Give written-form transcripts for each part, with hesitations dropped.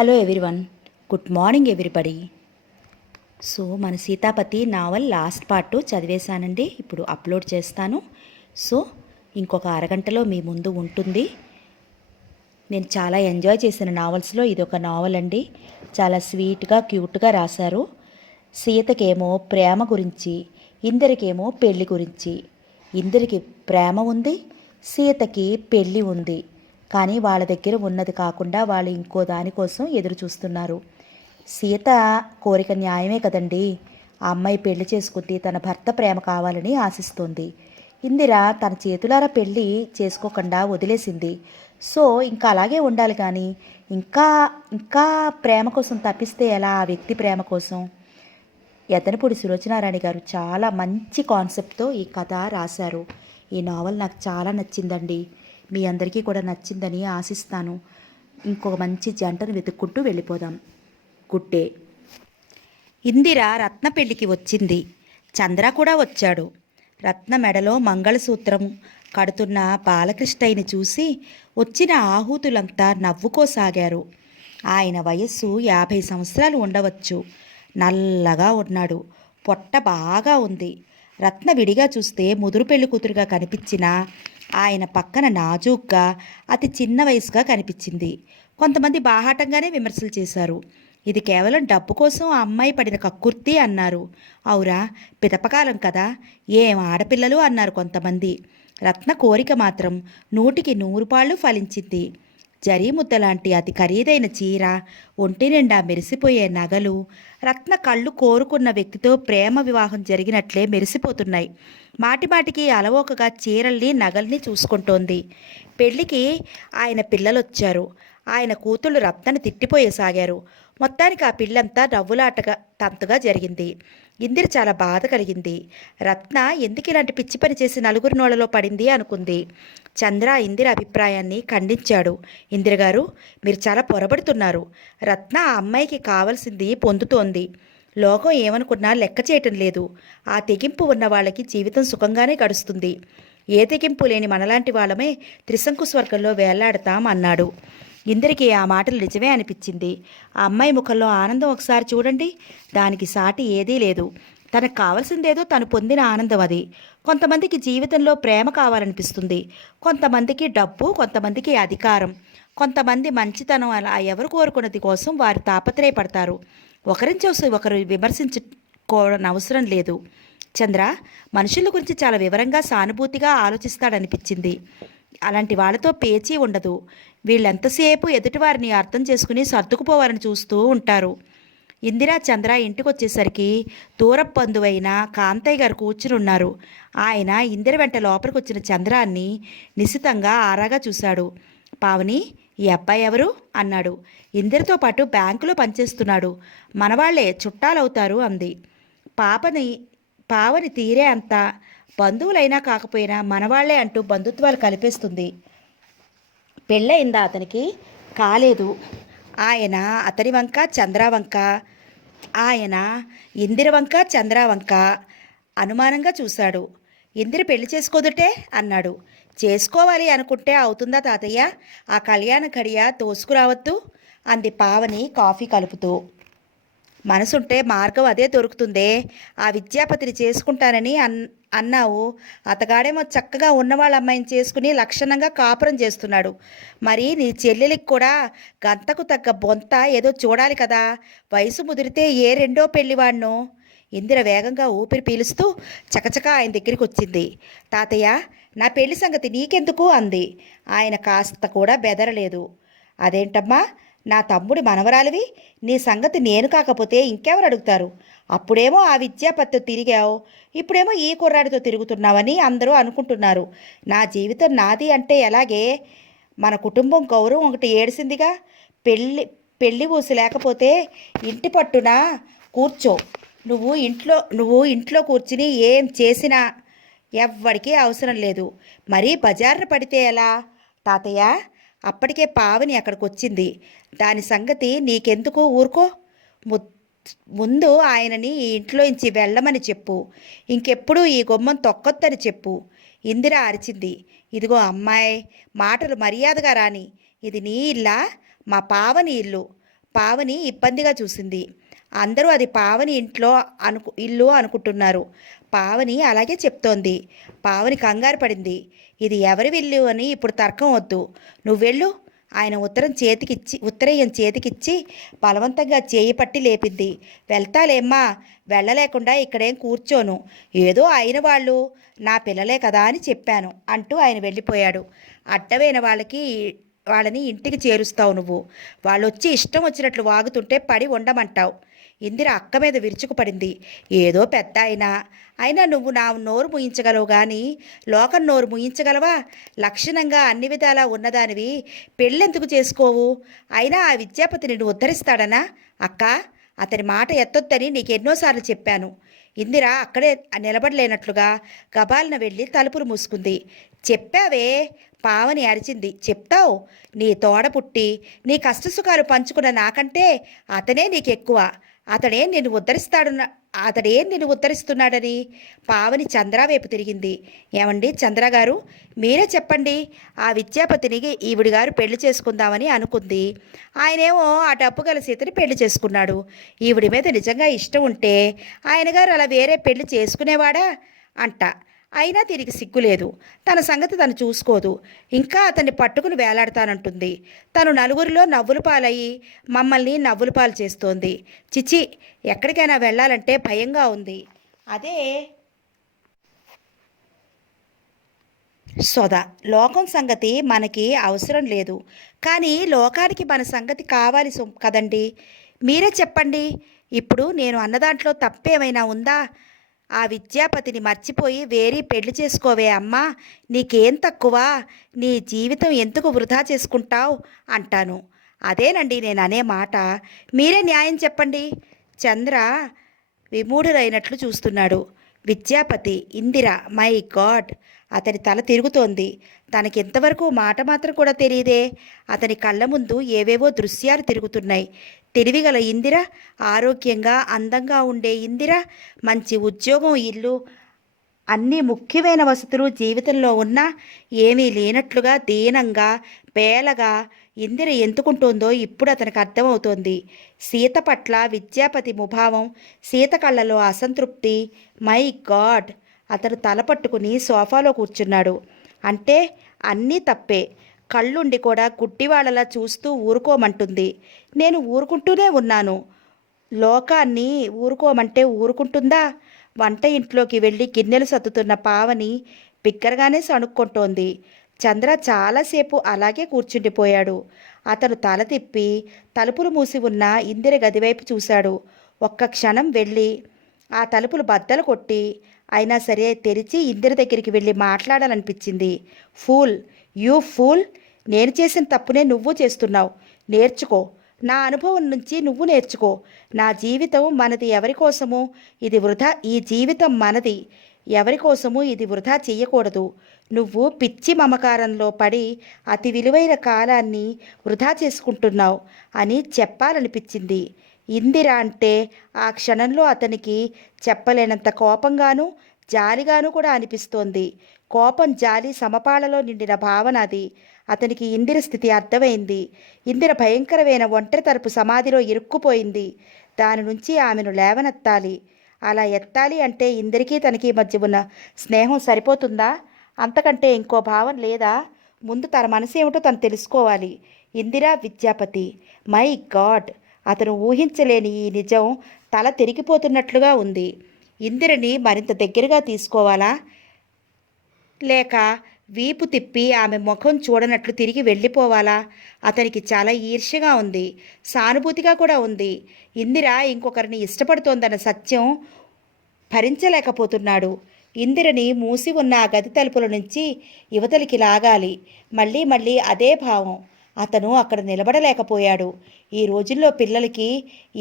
Hello everyone, good morning everybody. So మన Sitapati naval last part చదివేశానండి. ఇప్పుడు upload చేస్తాను. So ఇంకొక అరగంటలో మీ ముందు ఉంటుంది. నేను చాలా ఎంజాయ్ చేసిన నావల్స్లో ఇదొక నావల్ అండి. చాలా స్వీట్గా క్యూట్గా రాశారు. సీతకేమో ప్రేమ గురించి, ఇందరికేమో పెళ్లి గురించి. ఇందరికి ప్రేమ ఉంది, సీతకి పెళ్ళి ఉంది. కానీ వాళ్ళ దగ్గర ఉన్నది కాకుండా వాళ్ళు ఇంకో దానికోసం ఎదురు చూస్తున్నారు. సీత కోరిక న్యాయమే కదండి. ఆ అమ్మాయి పెళ్లి చేసుకుంది, తన భర్త ప్రేమ కావాలని ఆశిస్తోంది. ఇందిర తన చేతులారా పెళ్ళి చేసుకోకుండా వదిలేసింది. సో ఇంకా అలాగే ఉండాలి కానీ ఇంకా ఇంకా ప్రేమ కోసం తప్పిస్తే ఎలా? ఆ వ్యక్తి ప్రేమ కోసం. యతనపూడి సులోచనారాణి గారు చాలా మంచి కాన్సెప్ట్తో ఈ కథ రాశారు. ఈ నావల్ నాకు చాలా నచ్చిందండి. మీ అందరికీ కూడా నచ్చిందని ఆశిస్తాను. ఇంకొక మంచి జంటను వెతుక్కుంటూ వెళ్ళిపోదాం. Good day. ఇందిర రత్న పెళ్లికి వచ్చింది. చంద్ర కూడా వచ్చాడు. రత్న మెడలో మంగళసూత్రం కడుతున్న బాలకృష్ణయ్యని చూసి వచ్చిన ఆహూతులంతా నవ్వుకోసాగారు. ఆయన వయస్సు 50 సంవత్సరాలు ఉండవచ్చు. నల్లగా ఉన్నాడు. పొట్ట బాగా ఉంది. రత్న విడిగా చూస్తే ముదురు పెళ్లి కూతురుగా కనిపించినా ఆయన పక్కన నాజూగ్గా అతి చిన్న వయసుగా కనిపించింది. కొంతమంది బాహాటంగానే విమర్శలు చేశారు. ఇది కేవలం డబ్బు కోసం ఆ అమ్మాయి పడిన కక్కుర్తి అన్నారు. అవురా, పిదపకాలం కదా, ఏం ఆడపిల్లలు అన్నారు కొంతమంది. రత్న కోరిక మాత్రం 100కి 100 పాళ్ళు ఫలించింది. జరీముద్ద లాంటి అతి ఖరీదైన చీర, ఒంటి నిండా మెరిసిపోయే నగలు, రత్న కళ్ళు కోరుకున్న వ్యక్తితో ప్రేమ వివాహం జరిగినట్లే మెరిసిపోతున్నాయి. మాటిమాటికి అలవోకగా చీరల్ని నగల్ని చూసుకుంటోంది. పెళ్లికి ఆయన పిల్లలొచ్చారు. ఆయన కూతుళ్ళు రత్నని తిట్టిపోయేసాగారు. మొత్తానికి ఆ పిల్లంతా నవ్వులాటగా తంతుగా జరిగింది. ఇందిర చాలా బాధ కలిగింది. రత్న ఎందుకు ఇలాంటి పిచ్చి పని చేసి నలుగురి నోళ్లలో పడింది అనుకుంది. చంద్ర ఇందిర అభిప్రాయాన్ని ఖండించాడు. ఇందిర గారు, మీరు చాలా పొరబడుతున్నారు. రత్న ఆ అమ్మాయికి కావలసింది పొందుతోంది. లోకం ఏమనుకున్నా లెక్క చేయటం లేదు. ఆ తెగింపు ఉన్న వాళ్ళకి జీవితం సుఖంగానే గడుస్తుంది. ఏ తెగింపు లేని మనలాంటి వాళ్ళమే త్రిశంకు స్వర్గంలో వేలాడతాం అన్నాడు. ఇందరికి ఆ మాటలు నిజమే అనిపించింది. ఆ అమ్మాయి ముఖంలో ఆనందం ఒకసారి చూడండి. దానికి సాటి ఏదీ లేదు. తనకు కావాల్సిందేదో తను పొందిన ఆనందం అది. కొంతమందికి జీవితంలో ప్రేమ కావాలనిపిస్తుంది. కొంతమందికి డబ్బు, కొంతమందికి అధికారం, కొంతమంది మంచితనం. అలా ఎవరు కోరుకున్నది కోసం వారు తాపత్రయపడతారు. ఒకరిని చూసి ఒకరు విమర్శించుకోవడం అవసరం లేదు. చంద్ర మనుషుల గురించి చాలా వివరంగా సానుభూతిగా ఆలోచిస్తాడనిపించింది. అలాంటి వాళ్ళతో పేచీ ఉండదు. వీళ్ళెంతసేపు ఎదుటివారిని అర్థం చేసుకుని సర్దుకుపోవాలని చూస్తూ ఉంటారు. ఇందిరా చంద్ర ఇంటికొచ్చేసరికి దూరపు బంధువైన కాంతయ్య గారు కూర్చుని ఉన్నారు. ఆయన ఇందిర వెంట లోపలికి వచ్చిన చంద్రాన్ని నిశితంగా ఆరాగా చూశాడు. పావని, ఈ అబ్బాయి ఎవరు అన్నాడు. ఇందిరతో పాటు బ్యాంకులో పనిచేస్తున్నాడు. మనవాళ్లే, చుట్టాలవుతారు అంది. పాపని పావని తీరే అంత బంధువులైనా కాకపోయినా మనవాళ్లే అంటూ బంధుత్వాలు కలిపేస్తుంది. పెళ్ళయిందా అతనికి? కాలేదు. ఆయన అతని వంక చంద్ర వంక, ఆయన ఇందిర వంక చంద్ర వంక అనుమానంగా చూశాడు. ఇందిర పెళ్లి చేసుకోదుటే అన్నాడు. చేసుకోవాలి అనుకుంటే అవుతుందా తాతయ్య? ఆ కళ్యాణ ఘడియ తోసుకురావద్దు అంది పావని కాఫీ కలుపుతూ. మనసుంటే మార్గం అదే దొరుకుతుందే. ఆ విద్యాపతిని చేసుకుంటానని అన్నావు. అతగాడేమో చక్కగా ఉన్నవాళ్ళ అమ్మాయిని చేసుకుని లక్షణంగా కాపురం చేస్తున్నాడు. మరి నీ చెల్లెలికి కూడా గంతకు తగ్గ బొంత ఏదో చూడాలి కదా. వయసు ముదిరితే ఏ రెండో పెళ్లివాణ్ణో. ఇందిర వేగంగా ఊపిరి పీలుస్తూ చకచకా ఆయన దగ్గరికి వచ్చింది. తాతయ్య, నా పెళ్లి సంగతి నీకెందుకు అంది. ఆయన కాస్త కూడా బెదరలేదు. అదేంటమ్మా, నా తమ్ముడి మనవరాలివి, నీ సంగతి నేను కాకపోతే ఇంకెవరు అడుగుతారు? అప్పుడేమో ఆ విద్యాపత్తి తిరిగావు, ఇప్పుడేమో ఈ కుర్రాడితో తిరుగుతున్నావని అందరూ అనుకుంటున్నారు. నా జీవితం నాది అంటే ఎలాగే? మన కుటుంబం గౌరవం ఒకటి ఏడిసిందిగా. పెళ్ళి ఊసి లేకపోతే ఇంటి పట్టున కూర్చో. నువ్వు ఇంట్లో కూర్చుని ఏం చేసినా ఎవ్వడికి అవసరం లేదు. మరీ బజారున పడితే ఎలా? తాతయ్య, అప్పటికే పావని అక్కడికి వచ్చింది. దాని సంగతి నీకెందుకు, ఊరుకో. ముందు ఆయనని ఈ ఇంట్లోంచి వెళ్ళమని చెప్పు. ఇంకెప్పుడు ఈ గుమ్మం తొక్కొద్దని చెప్పు. ఇందిర అరిచింది. ఇదిగో అమ్మాయి, మాటలు మర్యాదగా రాని. ఇది నీ ఇల్లా? మా పావని ఇల్లు. పావని ఇబ్బందిగా చూసింది. అందరూ అది పావని ఇల్లు అనుకుంటున్నారు. పావని అలాగే చెప్తోంది. పావని కంగారు పడింది. ఇది ఎవరి ఇల్లు అని ఇప్పుడు తర్కం వద్దు. నువ్వెళ్ళు. ఆయన ఉత్తరయ్యం చేతికిచ్చి బలవంతంగా చేయి పట్టి లేపింది. వెళ్తాలేమ్మా, వెళ్ళలేకుండా ఇక్కడేం కూర్చోను. ఏదో అయిన వాళ్ళు నా పిల్లలే కదా అని చెప్పాను అంటూ ఆయన వెళ్ళిపోయాడు. అడ్డమైన వాళ్ళని ఇంటికి చేరుస్తావు నువ్వు. వాళ్ళొచ్చి ఇష్టం వచ్చినట్లు వాగుతుంటే పడి ఉండమంటావు. ఇందిర అక్క మీద విరుచుకుపడింది. ఏదో పెద్ద అయినా నువ్వు నా నోరు ముయించగలవు కానీ లోకం నోరు ముయించగలవా? లక్షణంగా అన్ని విధాలా ఉన్నదానివి పెళ్ళెందుకు చేసుకోవు? అయినా ఆ విద్యాపతి నిన్ను ఉద్ధరిస్తాడనా? అక్క, అతని మాట ఎత్తొద్దని నీకెన్నోసార్లు చెప్పాను. ఇందిర అక్కడే నిలబడలేనట్లుగా గబాలన వెళ్ళి తలుపులు మూసుకుంది. చెప్పావే, పావని అరిచింది. చెప్తావు? నీ తోడ పుట్టి నీ కష్టసుఖాలు పంచుకున్న నాకంటే అతనే నీకెక్కువ. అతడే నిన్ను ఉద్ధరిస్తున్నాడని. పావని చంద్ర వైపు తిరిగింది. ఏమండి చంద్ర గారు, మీరే చెప్పండి. ఆ విద్యాపతినికి ఈవిడి గారు పెళ్లి చేసుకుందామని అనుకుంది. ఆయనేమో ఆ డబ్బు గల సీతని పెళ్లి చేసుకున్నాడు. ఈవిడి మీద నిజంగా ఇష్టం ఉంటే ఆయన గారు అలా వేరే పెళ్లి చేసుకునేవాడా అంట. అయినా తిరిగి సిగ్గులేదు. తన సంగతి తను చూసుకోదు. ఇంకా అతన్ని పట్టుకుని వేలాడతానంటుంది. తను నలుగురిలో నవ్వుల పాలయ్యి మమ్మల్ని నవ్వుల పాలు చేస్తోంది. చిచి, ఎక్కడికైనా వెళ్ళాలంటే భయంగా ఉంది. అదే లోకం సంగతి మనకి అవసరం లేదు, కానీ లోకానికి మన సంగతి కావాలి కదండి. మీరే చెప్పండి. ఇప్పుడు నేను అన్నదాంట్లో తప్పేమైనా ఉందా? ఆ విద్యాపతిని మర్చిపోయి వేరే పెళ్లి చేసుకోవే అమ్మా. నీకేం తక్కువ? నీ జీవితం ఎందుకు వృధా చేసుకుంటావు అంటాను. అదేనండి నేను అనే మాట. మీరే న్యాయం చెప్పండి. చంద్ర విమూఢుడైనట్లు చూస్తున్నాడు. విద్యాపతి, ఇందిర, మై గాడ్, అతని తల తిరుగుతోంది. తనకింతవరకు మాట మాత్రం కూడా తెలియదే. అతని కళ్ళ ముందు ఏవేవో దృశ్యాలు తిరుగుతున్నాయి. తెలివిగల ఇందిర, ఆరోగ్యంగా అందంగా ఉండే ఇందిర, మంచి ఉద్యోగం, ఇల్లు, అన్ని ముఖ్యమైన వసతులు జీవితంలో ఉన్నా ఏమీ లేనట్లుగా దీనంగా పేలగా ఇందిర ఎందుకుంటోందో ఇప్పుడు అతనికి అర్థమవుతోంది. సీత పట్ల విద్యాపతి ముభావం, సీత కళ్ళలో అసంతృప్తి. మై గాడ్, అతను తల పట్టుకుని సోఫాలో కూర్చున్నాడు. అంటే అన్నీ తప్పే. కళ్ళుండి కూడా గుడ్డివాళ్ళలా చూస్తూ ఊరుకోమంటుంది. నేను ఊరుకుంటూనే ఉన్నాను. లోకాన్ని ఊరుకోమంటే ఊరుకుంటుందా? వంట ఇంట్లోకి వెళ్ళి గిన్నెలు సర్దుతున్న పావని బిగ్గరగానే సణుక్కుంటోంది. చంద్ర చాలాసేపు అలాగే కూర్చుండిపోయాడు. అతను తల తిప్పి తలుపులు మూసి ఉన్న ఇందిర గదివైపు చూశాడు. ఒక్క క్షణం వెళ్ళి ఆ తలుపులు బద్దలు కొట్టి అయినా సరే తెరిచి ఇందిర దగ్గరికి వెళ్ళి మాట్లాడాలనిపించింది. ఫూల్, యూ ఫూల్, నేను చేసిన తప్పునే నువ్వు చేస్తున్నావు. నేర్చుకో, నా అనుభవం నుంచి నువ్వు నేర్చుకో. నా జీవితం మనది, ఎవరి కోసము ఇది వృధా. ఈ జీవితం మనది, ఎవరి కోసము ఇది వృధా చెయ్యకూడదు. నువ్వు పిచ్చి మమకారంలో పడి అతి విలువైన కాలాన్ని వృధా చేసుకుంటున్నావు అని చెప్పాలనిపించింది. ఇందిర అంటే ఆ క్షణంలో అతనికి చెప్పలేనంత కోపంగాను జాలిగాను కూడా అనిపిస్తోంది. కోపం, జాలి సమపాళలో నిండిన భావన అది. అతనికి ఇందిర స్థితి అర్థమైంది. ఇందిర భయంకరమైన ఒంటరితరపు సమాధిలో ఇరుక్కుపోయింది. దాని నుంచి ఆమెను లేవనెత్తాలి. అలా ఎత్తాలి అంటే ఇందరికీ తనకి మధ్య ఉన్న స్నేహం సరిపోతుందా? అంతకంటే ఇంకో భావం లేదా? ముందు తన మనసు ఏమిటో తను తెలుసుకోవాలి. ఇందిరా విద్యాపతి, మై గాడ్, అతను ఊహించలేని ఈ నిజం తల తిరిగిపోతున్నట్లుగా ఉంది. ఇందిరని మరింత దగ్గరగా తీసుకోవాలా, లేక వీపు తిప్పి ఆమె ముఖం చూడనట్లు తిరిగి వెళ్ళిపోవాలా? అతనికి చాలా ఈర్ష్యగా ఉంది, సానుభూతిగా కూడా ఉంది. ఇందిర ఇంకొకరిని ఇష్టపడుతోందన్న సత్యం భరించలేకపోతున్నాడు. ఇందిరని మూసి ఉన్న ఆ గది తలుపుల నుంచి యువతలికి లాగాలి. మళ్ళీ మళ్ళీ అదే భావం. అతను అక్కడ నిలబడలేకపోయాడు. ఈ రోజుల్లో పిల్లలకి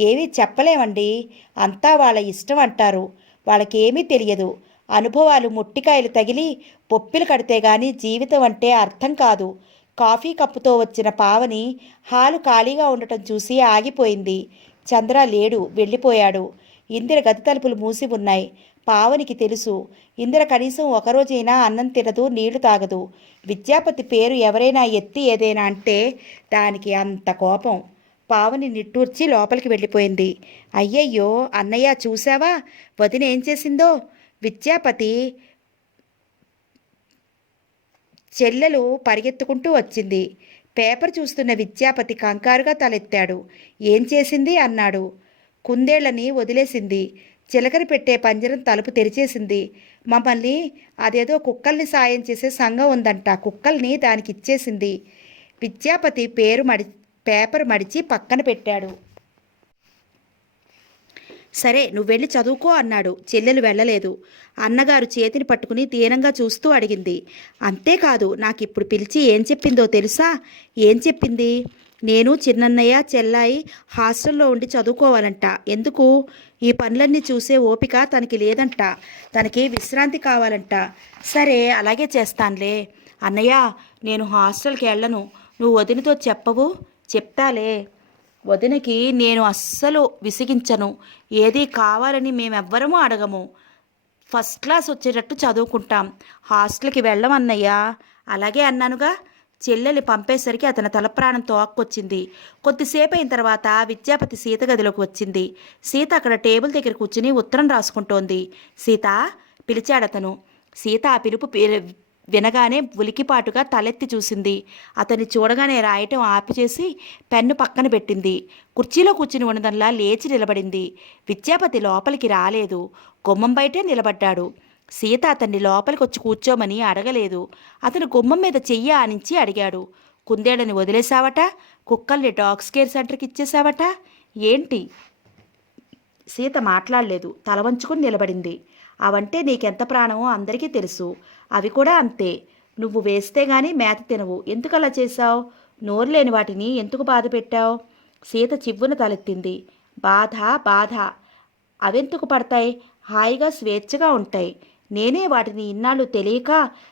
ఏమీ చెప్పలేమండి. అంతా వాళ్ళ ఇష్టం అంటారు. వాళ్ళకేమీ తెలియదు. అనుభవాలు ముట్టికాయలు తగిలి పొప్పిలు కడితే గాని జీవితం అంటే అర్థం కాదు. కాఫీ కప్పుతో వచ్చిన పావని హాలు ఖాళీగా ఉండటం చూసి ఆగిపోయింది. చంద్ర లేడు, వెళ్ళిపోయాడు. ఇందిర గది తలుపులు మూసి ఉన్నాయి. పావనికి తెలుసు, ఇందిర కనీసం ఒకరోజైనా అన్నం తినదు, నీళ్లు తాగదు. విద్యాపతి పేరు ఎవరైనా ఎత్తి ఏదైనా అంటే దానికి అంత కోపం. పావని నిట్టూర్చి లోపలికి వెళ్ళిపోయింది. అయ్యయ్యో అన్నయ్య చూసావా వదిన ఏం చేసిందో? విద్యాపతి చెల్లెలు పరిగెత్తుకుంటూ వచ్చింది. పేపర్ చూస్తున్న విద్యాపతి కంగారుగా తలెత్తాడు. ఏం చేసింది అన్నాడు. కుందేళ్లని వదిలేసింది. చిలకని పెట్టే పంజరం తలుపు తెరిచేసింది. మమ్మల్ని అదేదో కుక్కల్ని సాయం చేసే సంఘం ఉందంట, కుక్కల్ని దానికి ఇచ్చేసింది. విద్యాపతి పేపర్ మడిచి పక్కన పెట్టాడు. సరే నువ్వు వెళ్ళి చదువుకో అన్నాడు. చెల్లెలు వెళ్ళలేదు. అన్నగారు చేతిని పట్టుకుని దీనంగా చూస్తూ అడిగింది. అంతేకాదు నాకిప్పుడు పిలిచి ఏం చెప్పిందో తెలుసా? ఏం చెప్పింది? నేను చిన్నన్నయ్య చెల్లాయి హాస్టల్లో ఉండి చదువుకోవాలంట. ఎందుకు? ఈ పనులన్నీ చూసే ఓపిక తనకి లేదంట. తనకి విశ్రాంతి కావాలంట. సరే అలాగే చేస్తానులే. అన్నయ్య నేను హాస్టల్కి వెళ్ళను. నువ్వు వదినతో చెప్పవు? చెప్తాలే. వదినకి నేను అస్సలు విసిగించను. ఏది కావాలని మేమెవ్వరము అడగము. ఫస్ట్ క్లాస్ వచ్చేటట్టు చదువుకుంటాం. హాస్టల్కి వెళ్ళమన్నయ్యా. అలాగే అన్నానుగా. చెల్లెలి పంపేసరికి అతని తలప్రాణం తోక్కొచ్చింది. కొద్దిసేపు అయిన తర్వాత విద్యాపతి సీత గదిలోకి వచ్చింది. సీత అక్కడ టేబుల్ దగ్గర కూర్చుని ఉత్తరం రాసుకుంటోంది. సీత పిలిచాడతను. సీత ఆ పిలుపు వినగానే ఉలికిపాటుగా తలెత్తి చూసింది. అతన్ని చూడగానే రాయటం ఆపిచేసి పెన్ను పక్కన పెట్టింది. కుర్చీలో కూర్చుని ఉన్నదల్లా లేచి నిలబడింది. విద్యాపతి లోపలికి రాలేదు. గుమ్మం బయటే నిలబడ్డాడు. సీత అతన్ని లోపలికి వచ్చి కూర్చోమని అడగలేదు. అతను గుమ్మం మీద చెయ్యి ఆనించి అడిగాడు. కుందేళ్ళని వదిలేశావట, కుక్కల్ని డాగ్స్ కేర్ సెంటర్కి ఇచ్చేశావట, ఏంటి? సీత మాట్లాడలేదు. తల వంచుకుని నిలబడింది. అవంటే నీకెంత ప్రాణమో అందరికీ తెలుసు. అవి కూడా అంతే. నువ్వు వేస్తే గాని మేత తినవు. ఎందుకలా చేశావు? నోరు లేని వాటిని ఎందుకు బాధ పెట్టావు? సీత చివ్వున తలెత్తింది. బాధ బాధ అవెందుకు పడతాయి? హాయిగా స్వేచ్ఛగా ఉంటాయి. నేనే వాటిని ఇన్నాళ్ళు తెలియక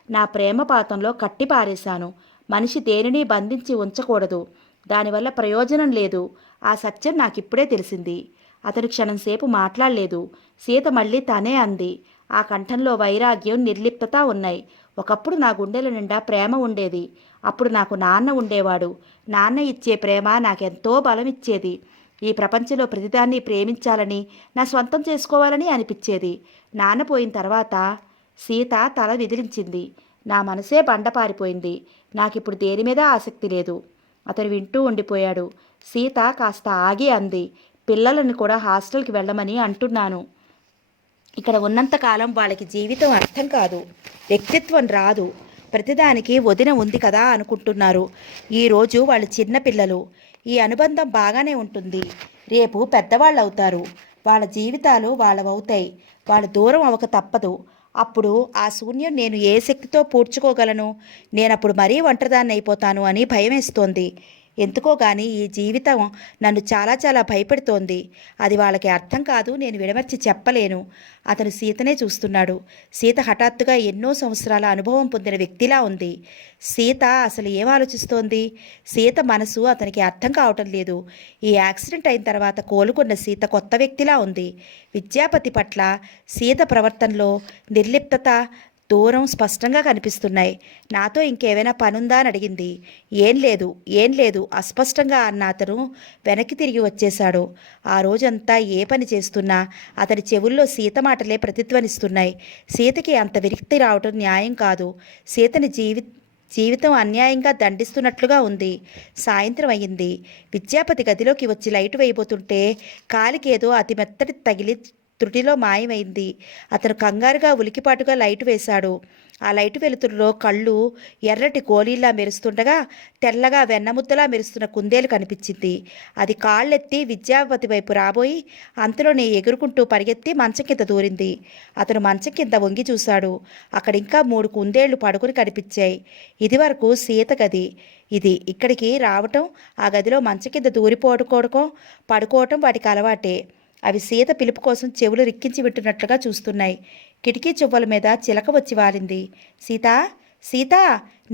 నా ప్రేమ పాతంలో కట్టి పారేశాను. మనిషి దేనిని బంధించి ఉంచకూడదు. దానివల్ల ప్రయోజనం లేదు. ఆ సత్యం నాకిప్పుడే తెలిసింది. అతడు క్షణంసేపు మాట్లాడలేదు. సీత మళ్ళీ తనే అంది. ఆ కంఠంలో వైరాగ్యం, నిర్లిప్తత ఉన్నాయి. ఒకప్పుడు నా గుండెల నిండా ప్రేమ ఉండేది. అప్పుడు నాకు నాన్న ఉండేవాడు. నాన్న ఇచ్చే ప్రేమ నాకెంతో బలమిచ్చేది. ఈ ప్రపంచంలో ప్రతిదాన్ని ప్రేమించాలని, నా స్వంతం చేసుకోవాలని అనిపించేది. నాన్న పోయిన తర్వాత సీత తల విదిలించింది. నా మనసే బండపారిపోయింది. నాకిప్పుడు దేని మీద ఆసక్తి లేదు. అతను వింటూ ఉండిపోయాడు. సీత కాస్త ఆగి అంది. పిల్లలను కూడా హాస్టల్కి వెళ్ళమని అంటున్నాను. ఇక్కడ ఉన్నంతకాలం వాళ్ళకి జీవితం అర్థం కాదు, వ్యక్తిత్వం రాదు. ప్రతిదానికి వదిన ఉంది కదా అనుకుంటున్నారు. ఈరోజు వాళ్ళు చిన్నపిల్లలు. ఈ అనుబంధం బాగానే ఉంటుంది. రేపు పెద్దవాళ్ళు అవుతారు. వాళ్ళ జీవితాలు వాళ్ళవవుతాయి. వాళ్ళు దూరం అవ్వక తప్పదు. అప్పుడు ఆ శూన్యం నేను ఏ శక్తితో పూడ్చుకోగలను? నేనప్పుడు మరీ ఒంటరిదాన్ని అయిపోతాను అని భయమేస్తోంది. ఎందుకో గాని ఈ జీవితం నన్ను చాలా చాలా భయపెడుతోంది. అది వాళ్ళకి అర్థం కాదు. నేను విడమర్చి చెప్పలేను. అతను సీతనే చూస్తున్నాడు. సీత హఠాత్తుగా ఎన్నో సంవత్సరాల అనుభవం పొందిన వ్యక్తిలా ఉంది. సీత అసలు ఏం ఆలోచిస్తోంది? సీత మనసు అతనికి అర్థం కావటం లేదు. ఈ యాక్సిడెంట్ అయిన తర్వాత కోలుకున్న సీత కొత్త వ్యక్తిలా ఉంది. విద్యాపతి పట్ల సీత ప్రవర్తనలో నిర్లిప్తత, దూరం స్పష్టంగా కనిపిస్తున్నాయి. నాతో ఇంకేమైనా పనుందా అని అడిగింది. ఏం లేదు అస్పష్టంగా అన్న అతను వెనక్కి తిరిగి వచ్చేశాడు. ఆ రోజంతా ఏ పని చేస్తున్నా అతని చెవుల్లో సీత మాటలే ప్రతిధ్వనిస్తున్నాయి. సీతకి అంత విరక్తి రావటం న్యాయం కాదు. సీతని జీవితం అన్యాయంగా దండిస్తున్నట్లుగా ఉంది. సాయంత్రం అయ్యింది. విద్యాపతి గదిలోకి వచ్చి లైటు వేయబోతుంటే కాలికేదో అతి మెత్తటి తగిలి త్రుటిలో మాయమైంది. అతను కంగారుగా ఉలికిపాటుగా లైటు వేశాడు. ఆ లైటు వెలుతురులో కళ్ళు ఎర్రటి గోళీల్లా మెరుస్తుండగా తెల్లగా వెన్నముద్దలా మెరుస్తున్న కుందేలు కనిపించింది. అది కాళ్ళెత్తి విద్యాపతి వైపు రాబోయి అంతలోనే ఎగురుకుంటూ పరిగెత్తి మంచం కింద దూరింది. అతను మంచం కింద వంగి చూశాడు. అక్కడ ఇంకా 3 కుందేళ్లు పడుకుని కనిపించాయి. ఇదివరకు సీత గది ఇది. ఇక్కడికి రావటం, ఆ గదిలో మంచం కింద పడుకోవటం వాటికి అలవాటే. అవి సీత పిలుపు కోసం చెవులు రిక్కించి వింటున్నట్లుగా చూస్తున్నాయి. కిటికీ చువ్వల మీద చిలక వచ్చి వాలింది. సీతా సీతా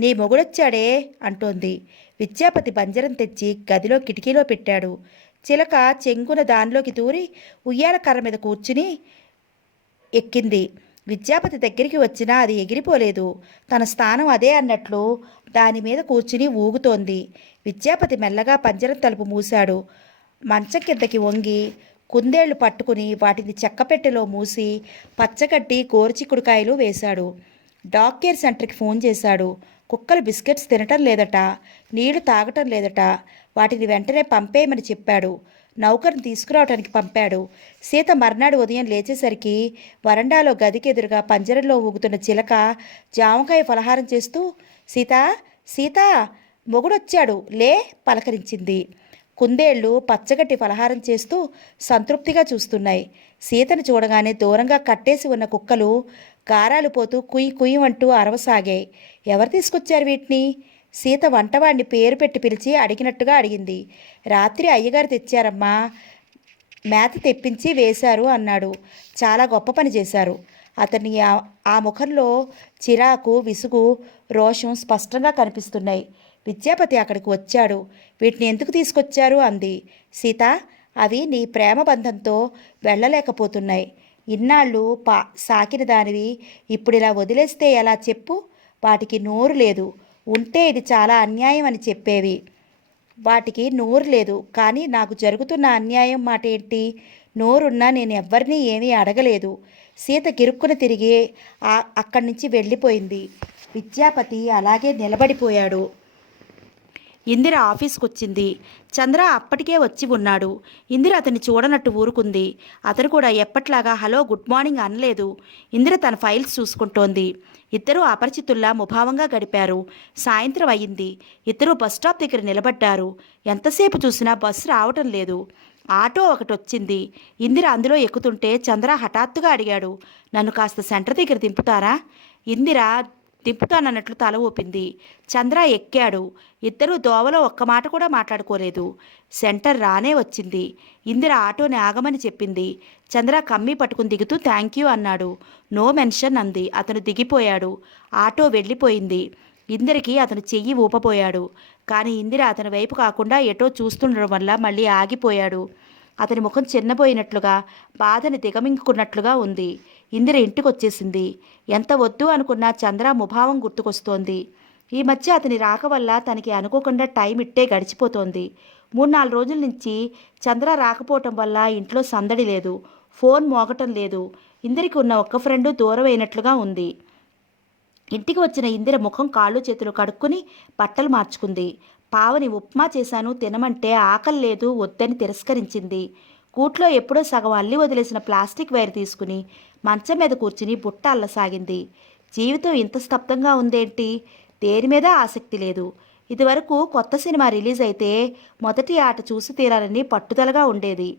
నీ మొగుడొచ్చాడే అంటోంది. విద్యాపతి బంజరం తెచ్చి గదిలో కిటికీలో పెట్టాడు. చిలక చెంగున దానిలోకి దూరి ఉయ్యాల కర్ర మీద కూర్చుని ఎక్కింది. విద్యాపతి దగ్గరికి వచ్చినా అది ఎగిరిపోలేదు. తన స్థానం అదే అన్నట్లు దాని మీద కూర్చుని ఊగుతోంది. విద్యాపతి మెల్లగా పంజరం తలుపు మూశాడు. మంచం కిందకి వంగి కుందేళ్లు పట్టుకుని వాటిని చెక్కపెట్టెలో మూసి పచ్చగడ్డి గోరుచిక్కుడుకాయలు వేశాడు. డాగ్ కేర్ సెంటర్కి ఫోన్ చేశాడు. కుక్కలు బిస్కెట్స్ తినటం లేదట, నీళ్లు తాగటం లేదట, వాటిని వెంటనే పంపేయమని చెప్పాడు. నౌకర్ని తీసుకురావటానికి పంపాడు. సీత మర్నాడు ఉదయం లేచేసరికి వరండాలో గదికి ఎదురుగా పంజరంలో ఊగుతున్న చిలక జామకాయ ఫలహారం చేస్తూ సీతా సీతా మొగుడొచ్చాడు లే పలకరించింది. కుందేళ్లు పచ్చగట్టి ఫలహారం చేస్తూ సంతృప్తిగా చూస్తున్నాయి. సీతను చూడగానే దూరంగా కట్టేసి ఉన్న కుక్కలు గారాలు పోతూ కుయ్ కుయ్ అంటూ అరవసాగాయి. ఎవరు తీసుకొచ్చారు వీటిని? సీత వంటవాడిని పేరు పెట్టి పిలిచి అడిగినట్టుగా అడిగింది. రాత్రి అయ్యగారు తెచ్చారమ్మా, మేత తెప్పించి వేశారు అన్నాడు. చాలా గొప్ప పని చేశారు. అతని ఆ ముఖంలో చిరాకు, విసుగు, రోషం స్పష్టంగా కనిపిస్తున్నాయి. విద్యాపతి అక్కడికి వచ్చాడు. వీటిని ఎందుకు తీసుకొచ్చారు అంది. సీత, అవి నీ ప్రేమ బంధంతో వెళ్ళలేకపోతున్నాయి. ఇన్నాళ్ళు సాకిన దానివి ఇప్పుడు ఇలా వదిలేస్తే ఎలా చెప్పు? వాటికి నోరు లేదు. ఉంటే ఇది చాలా అన్యాయం అని చెప్పేవి. వాటికి నోరు లేదు, కానీ నాకు జరుగుతున్న అన్యాయం మాట ఏంటి? నోరున్నా నేను ఎవ్వరినీ ఏమీ అడగలేదు. సీత గిరుక్కున తిరిగి అక్కడి నుంచి వెళ్ళిపోయింది. విద్యాపతి అలాగే నిలబడిపోయాడు. ఇందిర ఆఫీస్కి వచ్చింది. చంద్ర అప్పటికే వచ్చి ఉన్నాడు. ఇందిర అతన్ని చూడనట్టు ఊరుకుంది. అతను కూడా ఎప్పట్లాగా హలో గుడ్ మార్నింగ్ అనలేదు. ఇందిర తన ఫైల్స్ చూసుకుంటోంది. ఇద్దరూ అపరిచితుల్లా ముభావంగా గడిపారు. సాయంత్రం అయ్యింది. ఇద్దరూ బస్టాప్ దగ్గర నిలబడ్డారు. ఎంతసేపు చూసినా బస్సు రావటం లేదు. ఆటో ఒకటి వచ్చింది. ఇందిర అందులో ఎక్కుతుంటే చంద్ర హఠాత్తుగా అడిగాడు, నన్ను కాస్త సెంటర్ దగ్గర దింపుతారా? ఇందిర దింపుతానన్నట్లు తల ఊపింది. చంద్ర ఎక్కాడు. ఇద్దరూ దోవలో ఒక్క మాట కూడా మాట్లాడుకోలేదు. సెంటర్ రానే వచ్చింది. ఇందిర ఆటోని ఆగమని చెప్పింది. చంద్ర కమ్మి పట్టుకుని దిగుతూ థ్యాంక్ యూ అన్నాడు. నో మెన్షన్ అంది. అతను దిగిపోయాడు. ఆటో వెళ్ళిపోయింది. ఇందిరకి అతను చెయ్యి ఊపబోయాడు. కానీ ఇందిర అతని వైపు కాకుండా ఎటో చూస్తుండడం వల్ల మళ్ళీ ఆగిపోయాడు. అతని ముఖం చిన్నపోయినట్లుగా, బాధని దిగమింగుకున్నట్లుగా ఉంది. ఇందిర ఇంటికొచ్చేసింది. ఎంత వద్దు అనుకున్నా చంద్ర ముభావం గుర్తుకొస్తోంది. ఈ మధ్య అతని రాక వల్ల తనకి అనుకోకుండా టైం ఇట్టే గడిచిపోతోంది. 3-4 రోజుల నుంచి చంద్ర రాకపోవటం వల్ల ఇంట్లో సందడి లేదు. ఫోన్ మోగటం లేదు. ఇందిరికి ఉన్న ఒక్క ఫ్రెండు దూరం అయినట్లుగా ఉంది. ఇంటికి వచ్చిన ఇందిర ముఖం, కాళ్ళు, చేతులు కడుక్కుని బట్టలు మార్చుకుంది. పావని ఉప్మా చేశాను తినమంటే ఆకలి లేదు వద్దని తిరస్కరించింది. కూట్లో ఎప్పుడో సగం అల్లి వదిలేసిన ప్లాస్టిక్ వైర్ తీసుకుని మంచం మీద కూర్చుని బుట్ట అల్లసాగింది. జీవితం ఇంత స్తబ్దంగా ఉందేంటి? దేని మీద ఆసక్తి లేదు. ఇదివరకు కొత్త సినిమా రిలీజ్ అయితే మొదటి ఆట చూసి తీరాలని పట్టుదలగా ఉండేది.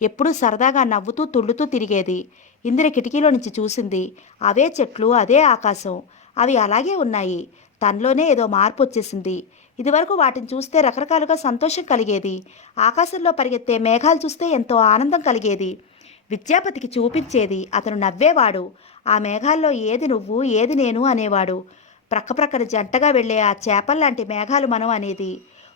ఎప్పుడూ సరదాగా నవ్వుతూ తుళ్ళుతూ తిరిగేది. ఇందిర కిటికీలో నుంచి చూసింది. అవే చెట్లు, అదే ఆకాశం. అవి అలాగే ఉన్నాయి. తనలోనే ఏదో మార్పు వచ్చేసింది. ఇదివరకు వాటిని చూస్తే రకరకాలుగా సంతోషం కలిగేది. ఆకాశంలో పరిగెత్తే మేఘాలు చూస్తే ఎంతో ఆనందం కలిగేది. విద్యాపతికి చూపించేది. అతను నవ్వేవాడు. ఆ మేఘాల్లో ఏది నువ్వు, ఏది నేను అనేవాడు. ప్రక్కప్రక్కన జంటగా వెళ్లే ఆ చేపల్లాంటి మేఘాలు మనం అనేది.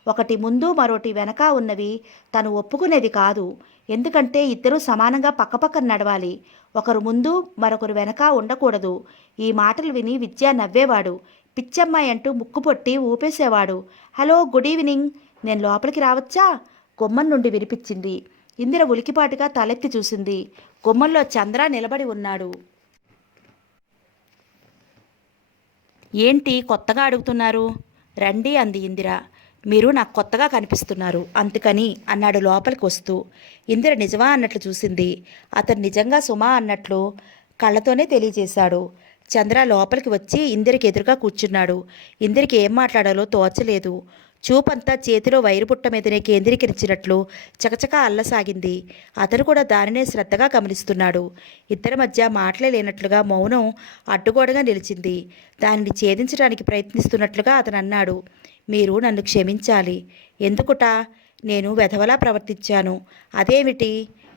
ఒకటి ముందు మరోటి వెనక ఉన్నవి తను ఒప్పుకునేది కాదు. ఎందుకంటే ఇద్దరూ సమానంగా పక్కపక్కన నడవాలి. ఒకరు ముందు మరొకరు వెనక ఉండకూడదు. ఈ మాటలు విని విద్య నవ్వేవాడు. పిచ్చమ్మాయి అంటూ ముక్కు పొట్టి ఊపేసేవాడు. హలో, గుడ్ ఈవినింగ్, నేను లోపలికి రావచ్చా? గుమ్మం నుండి వినిపించింది. ఇందిర ఉలికిపాటుగా తలెత్తి చూసింది. గుమ్మంలో చంద్ర నిలబడి ఉన్నాడు. ఏంటి కొత్తగా అడుగుతున్నారు? రండి అంది ఇందిర. మీరు నాకు కొత్తగా కనిపిస్తున్నారు అందుకని అన్నాడు లోపలికి వస్తూ. ఇందిర నిజమా అన్నట్లు చూసింది. అతను నిజంగా సుమా అన్నట్లు కళ్ళతోనే తెలియజేశాడు. చంద్ర లోపలికి వచ్చి ఇందిరకి ఎదురుగా కూర్చున్నాడు. ఇందిరకి ఏం మాట్లాడాలో తోచలేదు. చూపంతా చేతిలో వైరుపుట్ట మీదనే కేంద్రీకరించినట్లు చకచకా అల్లసాగింది. అతను కూడా దానినే శ్రద్ధగా గమనిస్తున్నాడు. ఇద్దరి మధ్య మాటలే లేనట్లుగా మౌనం అడ్డుగోడగా నిలిచింది. దానిని ఛేదించడానికి ప్రయత్నిస్తున్నట్లుగా అతను అన్నాడు, మీరు నన్ను క్షమించాలి. ఎందుకుట? నేను వెధవలా ప్రవర్తించాను. అదేమిటి?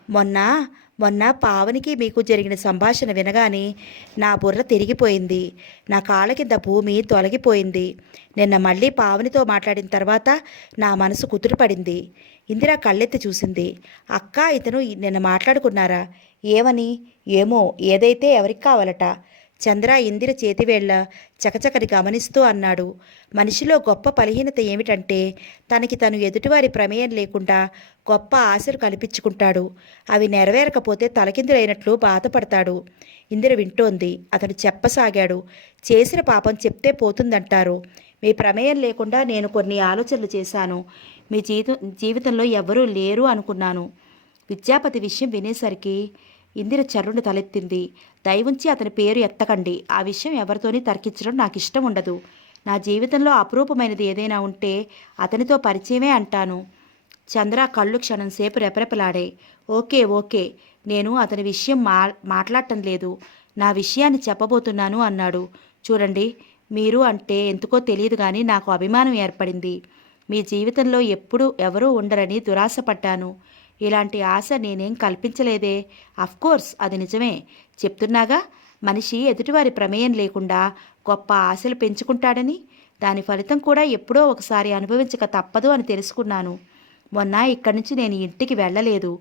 మొన్న మొన్న పావనికి మీకు జరిగిన సంభాషణ వినగానే నా బుర్ర తిరిగిపోయింది. నా కాళ్ళ కింద భూమి తొలగిపోయింది. నిన్న మళ్ళీ పావనితో మాట్లాడిన తర్వాత నా మనసు కుదుటపడింది. ఇందిర కళ్ళెత్తి చూసింది. అక్క, ఇతను నిన్న మాట్లాడుకున్నారా? ఏమని? ఏమో, ఏదైతే ఎవరికి కావాలట. చంద్ర ఇందిర చేతివేళ్ల చకచకని గమనిస్తూ అన్నాడు. మనిషిలో గొప్ప బలహీనత ఏమిటంటే తనకి తను ఎదుటివారి ప్రమేయం లేకుండా గొప్ప ఆశలు కల్పించుకుంటాడు. అవి నెరవేరకపోతే తలకిందులైనట్లు బాధపడతాడు. ఇందిర వింటోంది. అతడు చెప్పసాగాడు. చేసిన పాపం చెప్తే పోతుందంటారు. మీ ప్రమేయం లేకుండా నేను కొన్ని ఆలోచనలు చేశాను. మీ జీవితంలో ఎవ్వరూ లేరు అనుకున్నాను. విద్యాపతి విషయం వినేసరికి ఇందిర చర్రును తలెత్తింది. దయవుంచి అతని పేరు ఎత్తకండి. ఆ విషయం ఎవరితోని తర్కించడం నాకు ఇష్టం ఉండదు. నా జీవితంలో అపురూపమైనది ఏదైనా ఉంటే అతనితో పరిచయమే అంటాను. చంద్ర కళ్ళు క్షణంసేపు రెపరెపలాడే. ఓకే ఓకే, నేను అతని విషయం మాట్లాడటం లేదు. నా విషయాన్ని చెప్పబోతున్నాను అన్నాడు. చూడండి, మీరు అంటే ఎందుకో తెలియదు కానీ నాకు అభిమానం ఏర్పడింది. మీ జీవితంలో ఎప్పుడూ ఎవరూ ఉండరని దురాశపడ్డాను. ఇలాంటి ఆశ నేనేం కల్పించలేదే. అఫ్కోర్స్ అది నిజమే. చెప్తున్నాగా, మనిషి ఎదుటివారి ప్రమేయం లేకుండా గొప్ప ఆశలు పెంచుకుంటాడని. దాని ఫలితం కూడా ఎప్పుడో ఒకసారి అనుభవించక తప్పదు అని తెలుసుకున్నాను. మొన్న ఇక్కడి నుంచి నేను ఇంటికి వెళ్ళలేదు.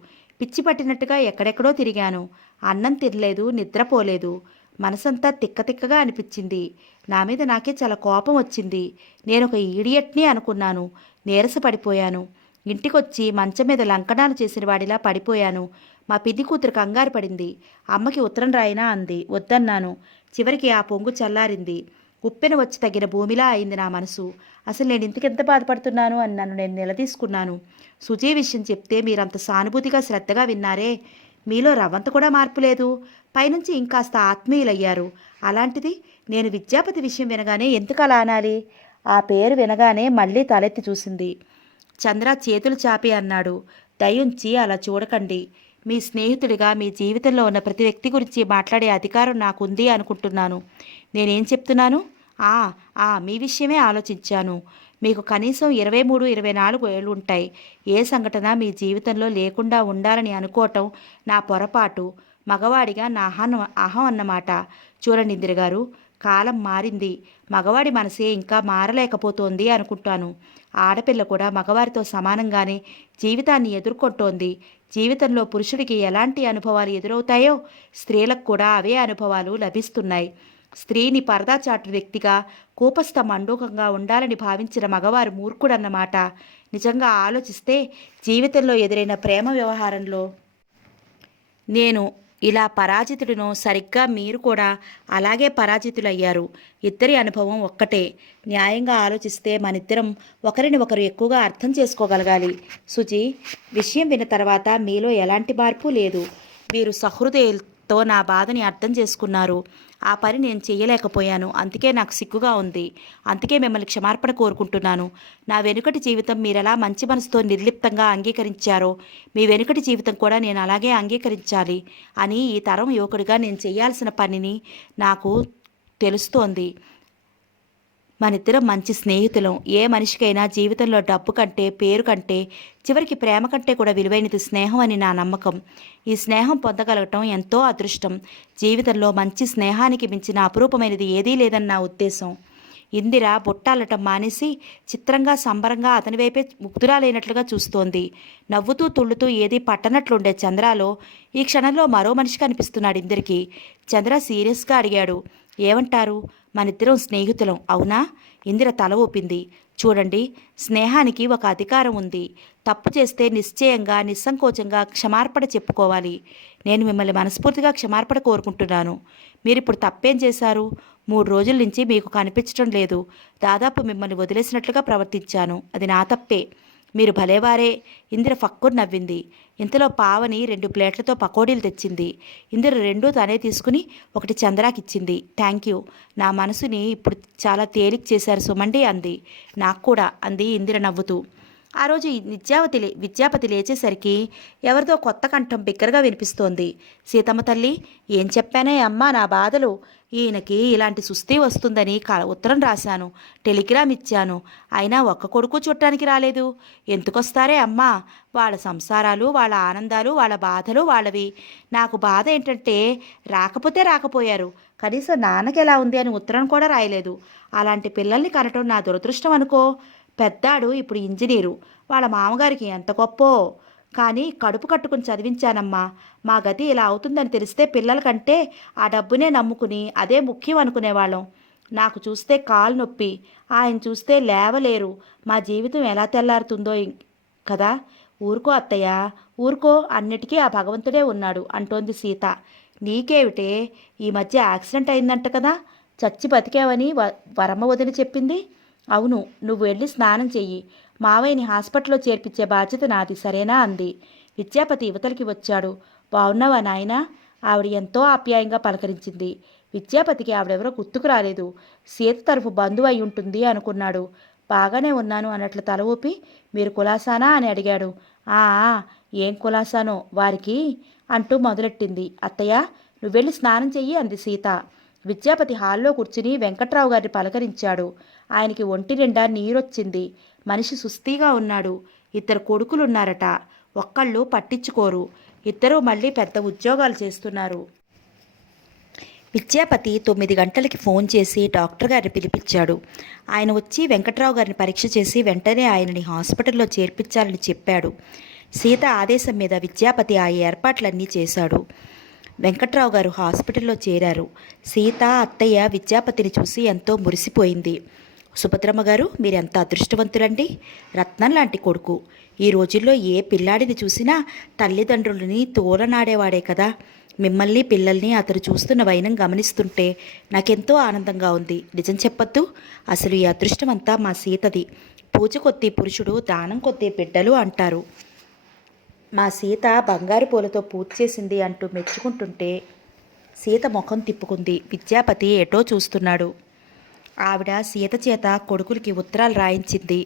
పిచ్చి పట్టినట్టుగా ఎక్కడెక్కడో తిరిగాను. అన్నం తినలేదు, నిద్రపోలేదు. మనసంతా తిక్కతిక్కగా అనిపించింది. నా మీద నాకే చాలా కోపం వచ్చింది. నేను ఒక ఈడియట్ని అనుకున్నాను. నీరసపడిపోయాను. ఇంటికొచ్చి మంచం మీద లంకనాలు చేసిన వాడిలా పడిపోయాను. మా పిన్ని కూతురు కంగారు పడింది. అమ్మకి ఉత్తరం రాయినా అంది. వద్దన్నాను. చివరికి ఆ పొంగు చల్లారింది. ఉప్పెన వచ్చి తగిన భూమిలా అయింది నా మనసు. అసలు నేను ఇంతకెంత బాధపడుతున్నాను అని నన్ను నేను నిలదీసుకున్నాను. సుజీ విషయం చెప్తే మీరంత సానుభూతిగా శ్రద్ధగా విన్నారే. మీలో రవ్వంత కూడా మార్పు లేదు. పైనుంచి ఇంకాస్త ఆత్మీయులయ్యారు. అలాంటిది నేను విద్యాపతి విషయం వినగానే ఎందుకు అలా అనాలి? ఆ పేరు వినగానే మళ్ళీ తలెత్తి చూసింది. చంద్ర చేతులు చాపి అన్నాడు. దయుంచి అలా చూడకండి. మీ స్నేహితుడిగా మీ జీవితంలో ఉన్న ప్రతి వ్యక్తి గురించి మాట్లాడే అధికారం నాకుంది అనుకుంటున్నాను. నేనేం చెప్తున్నాను? మీ విషయమే ఆలోచించాను. మీకు కనీసం 23, 24 ఏళ్ళు ఉంటాయి. ఏ సంఘటన మీ జీవితంలో లేకుండా ఉండాలని అనుకోవటం నా పొరపాటు. మగవాడిగా నా అహం అన్నమాట. చూడండి ఇందిర గారు, కాలం మారింది. మగవాడి మనసే ఇంకా మారలేకపోతోంది అనుకుంటాను. ఆడపిల్ల కూడా మగవారితో సమానంగానే జీవితాన్ని ఎదుర్కొంటోంది. జీవితంలో పురుషుడికి ఎలాంటి అనుభవాలు ఎదురవుతాయో స్త్రీలకు కూడా అవే అనుభవాలు లభిస్తున్నాయి. స్త్రీని పరదాచాటు వ్యక్తిగా, కూపస్థ మండూకంగా ఉండాలని భావించిన మగవారు మూర్ఖుడన్నమాట. నిజంగా ఆలోచిస్తే జీవితంలో ఎదురైన ప్రేమ వ్యవహారంలో నేను ఇలా పరాజితుడినో సరిగ్గా మీరు కూడా అలాగే పరాజితులయ్యారు. ఇద్దరి అనుభవం ఒక్కటే. న్యాయంగా ఆలోచిస్తే మనిద్దరం ఒకరిని ఒకరు ఎక్కువగా అర్థం చేసుకోగలగాలి. సుజీ, విషయం విన్న తర్వాత మీలో ఎలాంటి మార్పు లేదు. మీరు సహృదయులతో నా బాధని అర్థం చేసుకున్నారు. ఆ పని నేను చేయలేకపోయాను. అందుకే నాకు సిగ్గుగా ఉంది. అందుకే మిమ్మల్ని క్షమార్పణ కోరుకుంటున్నాను. నా వెనుకటి జీవితం మీరెలా మంచి మనసుతో నిర్లిప్తంగా అంగీకరించారో మీ వెనుకటి జీవితం కూడా నేను అలాగే అంగీకరించాలి అని ఈ తరం యువకుడిగా నేను చేయాల్సిన పనిని నాకు తెలుస్తోంది. మనిద్దరం మంచి స్నేహితులం. ఏ మనిషికైనా జీవితంలో డబ్బు కంటే, పేరు కంటే, చివరికి ప్రేమ కంటే కూడా విలువైనది స్నేహం అని నా నమ్మకం. ఈ స్నేహం పొందగలగటం ఎంతో అదృష్టం. జీవితంలో మంచి స్నేహానికి మించిన అపురూపమైనది ఏదీ లేదని నా ఉద్దేశం. ఇందిర బుట్టాలటం మానేసి చిత్రంగా సంబరంగా అతని వైపే ముగ్ధురాలైనట్లుగా చూస్తోంది. నవ్వుతూ తుళ్ళుతూ ఏదీ పట్టనట్లుండే చంద్రలో ఈ క్షణంలో మరో మనిషి కనిపిస్తున్నాడు ఇందిరికి. చంద్ర సీరియస్గా అడిగాడు, ఏమంటారు? మనిద్దరం స్నేహితులం అవునా? ఇందిర తల ఊపింది. చూడండి, స్నేహానికి ఒక అధికారం ఉంది. తప్పు చేస్తే నిశ్చయంగా, నిస్సంకోచంగా క్షమార్పణ చెప్పుకోవాలి. నేను మిమ్మల్ని మనస్ఫూర్తిగా క్షమార్పణ కోరుకుంటున్నాను. మీరిప్పుడు తప్పేం చేశారు? 3 రోజుల నుంచి మీకు కనిపించడం లేదు. దాదాపు మిమ్మల్ని వదిలేసినట్లుగా ప్రవర్తించాను. అది నా తప్పే. మీరు భలేవారే. ఇందిర ఫక్కున నవ్వింది. ఇంతలో పావని 2 ప్లేట్లతో పకోడీలు తెచ్చింది. ఇందిర 2 తనే తీసుకుని ఒకటి చంద్రాకిచ్చింది. Thank you. నా మనసుని ఇప్పుడు చాలా తేలిక చేశారు సుమండి అంది. నాకు కూడా అంది ఇందిర నవ్వుతూ. ఆ రోజు ఈ విద్యాపతి లేచేసరికి ఎవరిదో కొత్త కంఠం బిగ్గరగా వినిపిస్తోంది. సీతమ్మ తల్లి, ఏం చెప్పానే అమ్మా నా బాధలు. ఈయనకి ఇలాంటి సుస్థి వస్తుందని ఉత్తరం రాశాను, టెలిగ్రామ్ ఇచ్చాను. అయినా ఒక్క కొడుకు చుట్టానికి రాలేదు. ఎందుకొస్తారే అమ్మా? వాళ్ళ సంసారాలు, వాళ్ళ ఆనందాలు, వాళ్ళ బాధలు వాళ్ళవి. నాకు బాధ ఏంటంటే రాకపోతే రాకపోయారు, కనీసం నాన్నకి ఎలా ఉంది అని ఉత్తరం కూడా రాయలేదు. అలాంటి పిల్లల్ని కనటం నా దురదృష్టం అనుకో. పెద్దాడు ఇప్పుడు ఇంజనీరు, వాళ్ళ మామగారికి ఎంత గొప్పో. కానీ కడుపు కట్టుకుని చదివించానమ్మా. మా గతి ఇలా అవుతుందని తెలిస్తే పిల్లల కంటే ఆ డబ్బునే నమ్ముకుని అదే ముఖ్యం అనుకునేవాళ్ళం. నాకు చూస్తే కాలు నొప్పి, ఆయన చూస్తే లేవలేరు. మా జీవితం ఎలా తెల్లారుతుందో కదా. ఊరుకో అత్తయ్య, ఊరుకో, అన్నిటికీ ఆ భగవంతుడే ఉన్నాడు అంటోంది సీత. నీకేమిటే, ఈ మధ్య యాక్సిడెంట్ అయిందంట కదా, చచ్చి బతికావని వరమ్మ వదిలి చెప్పింది. అవును, నువ్వు వెళ్ళి స్నానం చెయ్యి. మావయ్యని హాస్పిటల్లో చేర్పించే బాధ్యత నాది, సరేనా అంది. విద్యాపతి యువతలకి వచ్చాడు. బావున్నావా నాయనా? ఆవిడ ఎంతో ఆప్యాయంగా పలకరించింది. విద్యాపతికి ఆవిడెవరో గుర్తుకు రాలేదు. సీత తరఫు బంధువు అయి ఉంటుంది అనుకున్నాడు. బాగానే ఉన్నాను అన్నట్లు తల ఊపి, మీరు కులాసానా అని అడిగాడు. ఆ, ఏం కులాసానో వారికి అంటూ మొదలెట్టింది. అత్తయ్య, నువ్వెళ్ళి స్నానం చెయ్యి అంది సీత. విద్యాపతి హాల్లో కూర్చుని వెంకట్రావు గారిని పలకరించాడు. ఆయనకి ఒంటి నిండా నీరొచ్చింది. మనిషి సుస్థిగా ఉన్నాడు. ఇద్దరు కొడుకులున్నారట. ఒక్కళ్ళు పట్టించుకోరు. ఇద్దరూ మళ్ళీ పెద్ద ఉద్యోగాలు చేస్తున్నారు. విద్యాపతి 9 గంటలకి ఫోన్ చేసి డాక్టర్ గారిని పిలిపించాడు. ఆయన వచ్చి వెంకట్రావు గారిని పరీక్ష చేసి వెంటనే ఆయనని హాస్పిటల్లో చేర్పించాలని చెప్పాడు. సీత ఆదేశం మీద విద్యాపతి ఆ ఏర్పాట్లన్నీ చేశాడు. వెంకట్రావు గారు హాస్పిటల్లో చేరారు. సీత అత్తయ్య విద్యాపతిని చూసి ఎంతో మురిసిపోయింది. సుభద్రమ్మ గారు, మీరెంత అదృష్టవంతులండి. రత్నం లాంటి కొడుకు. ఈ రోజుల్లో ఏ పిల్లాడిని చూసినా తల్లిదండ్రులని తోలనాడేవాడే కదా. మిమ్మల్ని పిల్లల్ని అతడు చూస్తున్న వైనం గమనిస్తుంటే నాకెంతో ఆనందంగా ఉంది. నిజం చెప్పొద్దు, అసలు ఈ అదృష్టం అంతా మా సీతది. పూజ కొద్దీ పురుషుడు, దానం కొద్దీ బిడ్డలు అంటారు. మా సీత బంగారు పూలతో పూజ చేసింది అంటూ మెచ్చుకుంటుంటే సీత ముఖం తిప్పుకుంది. విద్యాపతి ఎటో చూస్తున్నాడు. ఆవిడ సీత చేత కొడుకులకి ఉత్తరాలు రాయించింది.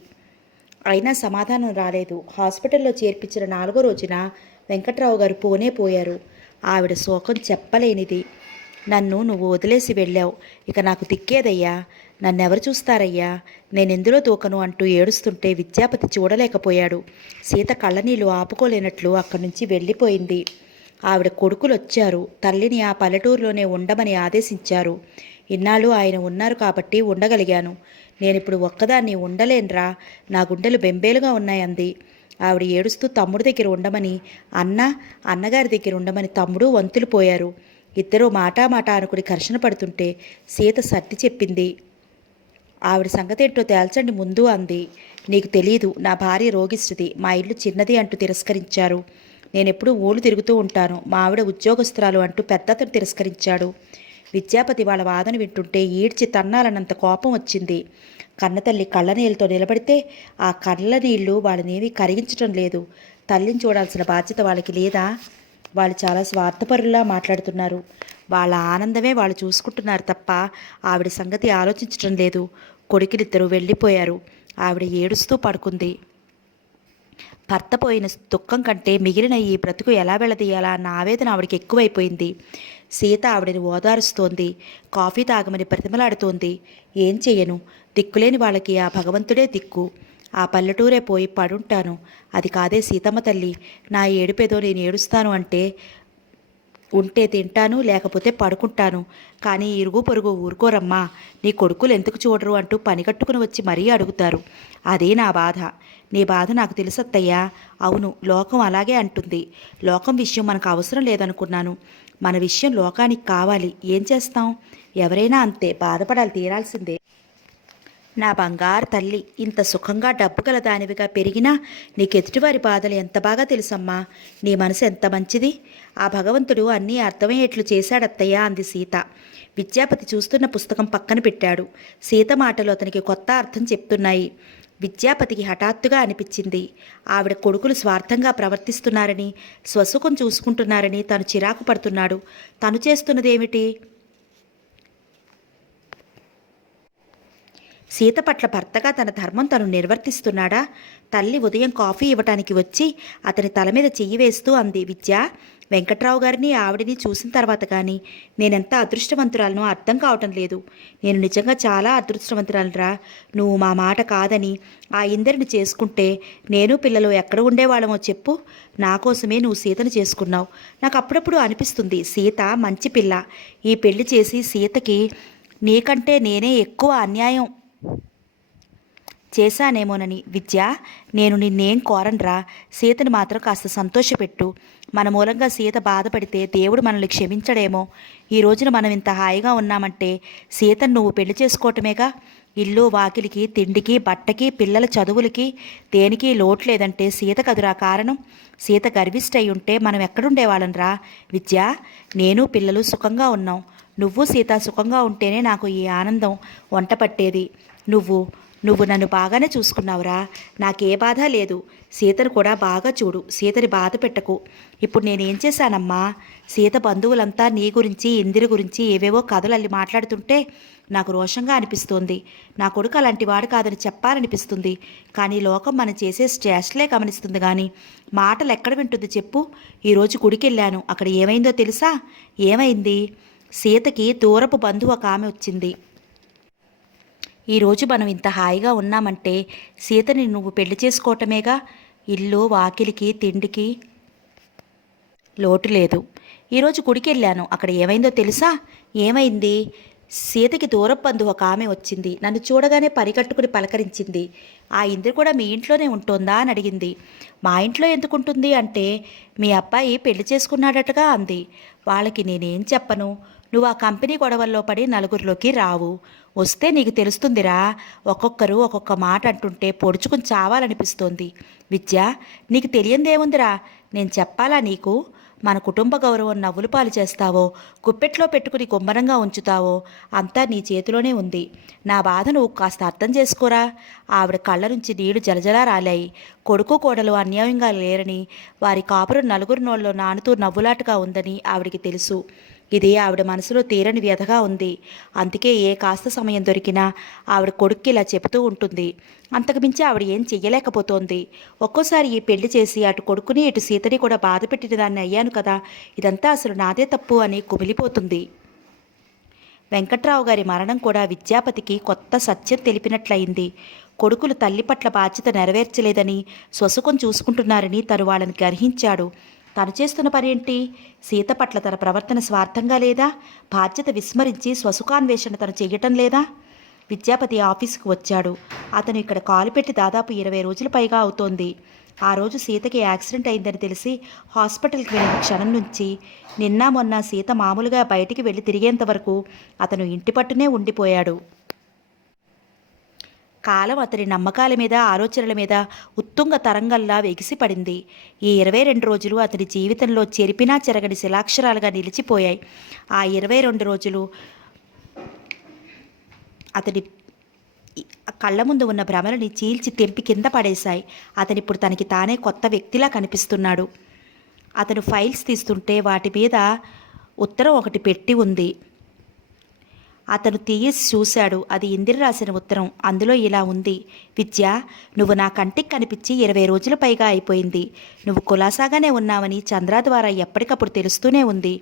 అయినా సమాధానం రాలేదు. హాస్పిటల్లో చేర్పించిన 4వ రోజున వెంకట్రావు గారు పోయారు. ఆవిడ శోకం చెప్పలేనిది. నన్ను నువ్వు వదిలేసి వెళ్ళావు, ఇక నాకు దిక్కేదయ్యా, నన్నెవరు చూస్తారయ్యా, నేనెందులో దూకను అంటూ ఏడుస్తుంటే విద్యాపతి చూడలేకపోయాడు. సీత కళ్ళనీళ్ళు ఆపుకోలేనట్లు అక్కడి నుంచి వెళ్ళిపోయింది. ఆవిడ కొడుకులు వచ్చారు. తల్లిని ఆ పల్లెటూరులోనే ఉండమని ఆదేశించారు. ఇన్నాళ్ళు ఆయన ఉన్నారు కాబట్టి ఉండగలిగాను. నేనిప్పుడు ఒక్కదాన్ని ఉండలేనురా, నా గుండెలు బెంబేలుగా ఉన్నాయంది. ఆవిడ ఏడుస్తూ తమ్ముడి దగ్గర ఉండమని, అన్నగారి దగ్గర ఉండమని తమ్ముడు వంతులు పోయారు. ఇద్దరూ మాట అనుకుని ఘర్షణ పడుతుంటే సీత సర్ది చెప్పింది. ఆవిడ సంగతేంటో తేల్చండి ముందు అంది. నీకు తెలీదు, నా భార్య రోగిష్టిది, మా ఇల్లు చిన్నది అంటూ తిరస్కరించారు. నేనెప్పుడూ ఊళ్ళు తిరుగుతూ ఉంటాను, మా ఆవిడ ఉద్యోగస్తురాలు అంటూ పెద్దతను తిరస్కరించాడు. విద్యాపతి వాళ్ళ వాదన వింటుంటే ఈడ్చి తన్నాలన్నంత కోపం వచ్చింది. కన్నతల్లి కళ్ళనీళ్ళతో నిలబడితే ఆ కళ్ళనీళ్లు వాళ్ళనేమీ కరిగించటం లేదు. తల్లిని చూడాల్సిన బాధ్యత వాళ్ళకి లేదా? వాళ్ళు చాలా స్వార్థపరుల్లా మాట్లాడుతున్నారు. వాళ్ళ ఆనందమే వాళ్ళు చూసుకుంటున్నారు తప్ప ఆవిడ సంగతి ఆలోచించటం లేదు. కొడుకులిద్దరూ వెళ్ళిపోయారు. ఆవిడ ఏడుస్తూ పడుకుంది. భర్త పోయిన దుఃఖం కంటే మిగిలిన ఈ బ్రతుకు ఎలా వెళ్ళదీయాలా అన్న ఆవేదన ఆవిడకి ఎక్కువైపోయింది. సీత ఆవిడని ఓదారుస్తోంది. కాఫీ తాగమని బ్రతిమలాడుతోంది. ఏం చెయ్యను, దిక్కులేని వాళ్ళకి ఆ భగవంతుడే దిక్కు. ఆ పల్లెటూరే పోయి పడుంటాను. అది కాదే సీతమ్మ తల్లి, నా ఏడుపేదో నేను ఏడుస్తాను అంటే ఉంటే తింటాను, లేకపోతే పడుకుంటాను. కానీ ఇరుగు పొరుగు ఊరుకోరమ్మా, నీ కొడుకులు ఎందుకు చూడరు అంటూ పనికట్టుకుని వచ్చి మరీ అడుగుతారు. అదే నా బాధ. నీ బాధ నాకు తెలుసత్తయ్యా. అవును, లోకం అలాగే అంటుంది. లోకం విషయం మనకు అవసరం లేదనుకున్నాను. మన విషయం లోకానికి కావాలి. ఏం చేస్తాం? ఎవరైనా అంతే, బాధపడాలి, తీరాల్సిందే. నా బంగారు తల్లి, ఇంత సుఖంగా డబ్బు గల దానివిగా పెరిగినా నీకెదుటివారి బాధలు ఎంత బాగా తెలుసమ్మా. నీ మనసు ఎంత మంచిది. ఆ భగవంతుడు అన్నీ అర్థమయ్యేట్లు చేశాడత్తయ్యా అంది సీత. విద్యాపతి చూస్తున్న పుస్తకం పక్కన పెట్టాడు. సీత మాటలు అతనికి కొత్త అర్థం చెప్తున్నాయి. విద్యాపతికి హఠాత్తుగా అనిపించింది, ఆవిడ కొడుకులు స్వార్థంగా ప్రవర్తిస్తున్నారని, స్వసుఖం చూసుకుంటున్నారని తను చిరాకు పడుతున్నాడు. తను చేస్తున్నదేమిటి? సీత పట్ల భర్తగా తన ధర్మం తను నిర్వర్తిస్తున్నాడా? తల్లి ఉదయం కాఫీ ఇవ్వటానికి వచ్చి అతని తల మీద చెయ్యి వేస్తూ అంది విద్య. వెంకట్రావు గారిని ఆవిడిని చూసిన తర్వాత కానీ నేనెంత అదృష్టవంతురాలనో అర్థం కావటం లేదు. నేను నిజంగా చాలా అదృష్టవంతురాలరా. నువ్వు మా మాట కాదని ఆ ఇందరిని చేసుకుంటే నేను పిల్లలు ఎక్కడ ఉండేవాళ్ళమో చెప్పు. నా కోసమే నువ్వు సీతను చేసుకున్నావు. నాకు అప్పుడప్పుడు అనిపిస్తుంది సీత మంచి పిల్ల. ఈ పెళ్లి చేసి సీతకి నీకంటే నేనే ఎక్కువ అన్యాయం చేశానేమోనని. విద్య, నేను నిన్నేం కోరన్రా. సీతను మాత్రం కాస్త సంతోషపెట్టు. మన మూలంగా సీత బాధపడితే దేవుడు మనల్ని క్షమించడేమో. ఈ రోజున మనం ఇంత హాయిగా ఉన్నామంటే సీతను నువ్వు పెళ్లి చేసుకోవటమేగా. ఇల్లు వాకిలికి తిండికి బట్టకి పిల్లల చదువులకి దేనికి లోటు లేదంటే సీత కదురా కారణం. సీత గర్విష్ఠయి ఉంటే మనం ఎక్కడుండేవాళ్ళం రా. విద్య, నేను పిల్లలు సుఖంగా ఉన్నాం. నువ్వు సీత సుఖంగా ఉంటేనే నాకు ఈ ఆనందం వంట పట్టేది. నువ్వు నన్ను బాగానే చూసుకున్నావురా. నాకే బాధ లేదు. సీతను కూడా బాగా చూడు. సీతని బాధ పెట్టకు. ఇప్పుడు నేనేం చేశానమ్మా? సీత బంధువులంతా నీ గురించి ఇందిరి గురించి ఏవేవో కథలు అల్లి మాట్లాడుతుంటే నాకు రోషంగా అనిపిస్తోంది. నా కొడుకు అలాంటి వాడు కాదని చెప్పాలనిపిస్తుంది. కానీ లోకం మనం చేసే స్టేషన్లే గమనిస్తుంది కానీ మాటలు ఎక్కడ వింటుంది చెప్పు. ఈరోజు గుడికెళ్ళాను. అక్కడ ఏమైందో తెలుసా? ఏమైంది? సీతకి దూరపు బంధువు ఒక ఆమె వచ్చింది. ఈరోజు మనం ఇంత హాయిగా ఉన్నామంటే సీతని నువ్వు పెళ్లి చేసుకోవటమేగా. ఇల్లు వాకిలికి తిండికి లోటు లేదు. ఈరోజు గుడికి వెళ్ళాను. అక్కడ ఏమైందో తెలుసా? ఏమైంది? సీతకి దూరపు బంధువు ఒక ఆమె వచ్చింది. నన్ను చూడగానే పరిగట్టుకుని పలకరించింది. ఆ ఇంద్ర కూడా మీ ఇంట్లోనే ఉంటుందా అని అడిగింది. మా ఇంట్లో ఎందుకుంటుంది అంటే మీ అబ్బాయి పెళ్లి చేసుకున్నాడటగా అంది. వాళ్ళకి నేనేం చెప్పను. నువ్వు ఆ కంపెనీ గొడవల్లో పడి నలుగురిలోకి రావు. వస్తే నీకు తెలుస్తుందిరా. ఒక్కొక్కరు ఒక్కొక్క మాట అంటుంటే పొడుచుకుని చావాలనిపిస్తోంది. విద్య, నీకు తెలియందేముందిరా. నేను చెప్పాలా నీకు? మన కుటుంబ గౌరవం నవ్వులు పాలు చేస్తావో గుప్పెట్లో పెట్టుకుని గుమ్మరంగా ఉంచుతావో అంతా నీ చేతిలోనే ఉంది. నా బాధ నువ్వు కాస్త అర్థం చేసుకోరా. ఆవిడ కళ్ళ నుంచి నీళ్లు జలజలా రాలాయి. కొడుకు కోడలు అన్యాయంగా లేరని, వారి కాపురం నలుగురి నోళ్ళలో నానుతూ నవ్వులాటగా ఉందని ఆవిడికి తెలుసు. ఇది ఆవిడ మనసులో తీరని వ్యధగా ఉంది. అందుకే ఏ కాస్త సమయం దొరికినా ఆవిడ కొడుక్కి ఇలా చెబుతూ ఉంటుంది. అంతకుమించి ఆవిడ ఏం చెయ్యలేకపోతోంది. ఒక్కోసారి ఈ పెళ్లి చేసి అటు కొడుకుని ఇటు సీతని కూడా బాధ పెట్టిన దాన్ని అయ్యాను కదా. ఇదంతా అసలు నాదే తప్పు అని కుమిలిపోతుంది. వెంకట్రావు గారి మరణం కూడా విద్యాపతికి కొత్త సత్యం తెలిపినట్లయింది. కొడుకులు తల్లి పట్ల బాధ్యత నెరవేర్చలేదని స్వసుఖం చూసుకుంటున్నారని తను వాళ్ళని గ్రహించాడు. తను చేస్తున్న పనేంటి? సీత పట్ల తన ప్రవర్తన స్వార్థంగా లేదా? బాధ్యత విస్మరించి స్వసుఖాన్వేషణ తను చెయ్యటం లేదా? విద్యాపతి ఆఫీసుకు వచ్చాడు. అతను ఇక్కడ కాలు పెట్టి దాదాపు 20 రోజుల పైగా అవుతోంది. ఆ రోజు సీతకి యాక్సిడెంట్ అయిందని తెలిసి హాస్పిటల్కి వెళ్ళిన క్షణం నుంచి నిన్న మొన్న సీత మామూలుగా బయటికి వెళ్ళి తిరిగేంత వరకు అతను ఇంటి పట్టునే ఉండిపోయాడు. కాలం అతని నమ్మకాల మీద ఆలోచనల మీద ఉత్తుంగ తరంగల్లా ఎగిసిపడింది. ఈ 22 రోజులు అతని జీవితంలో చెరిపినా చెరగని శిలాక్షరాలుగా నిలిచిపోయాయి. ఆ 22 రోజులు అతని కళ్ళ ముందు ఉన్న భ్రమలని చీల్చి తెంపి కింద పడేశాయి. అతనిప్పుడు తనకి తానే కొత్త వ్యక్తిలా కనిపిస్తున్నాడు. అతను ఫైల్స్ తీస్తుంటే వాటి మీద ఉత్తరం ఒకటి పెట్టి ఉంది. అతను తీసి చూశాడు. అది ఇందిర రాసిన ఉత్తరం. అందులో ఇలా ఉంది: విద్య, నువ్వు నా కంటికి కనిపించి 20 రోజుల పైగా అయిపోయింది. నువ్వు కులాసాగానే ఉన్నావని చంద్ర ద్వారా ఎప్పటికప్పుడు తెలుస్తూనే ఉంది.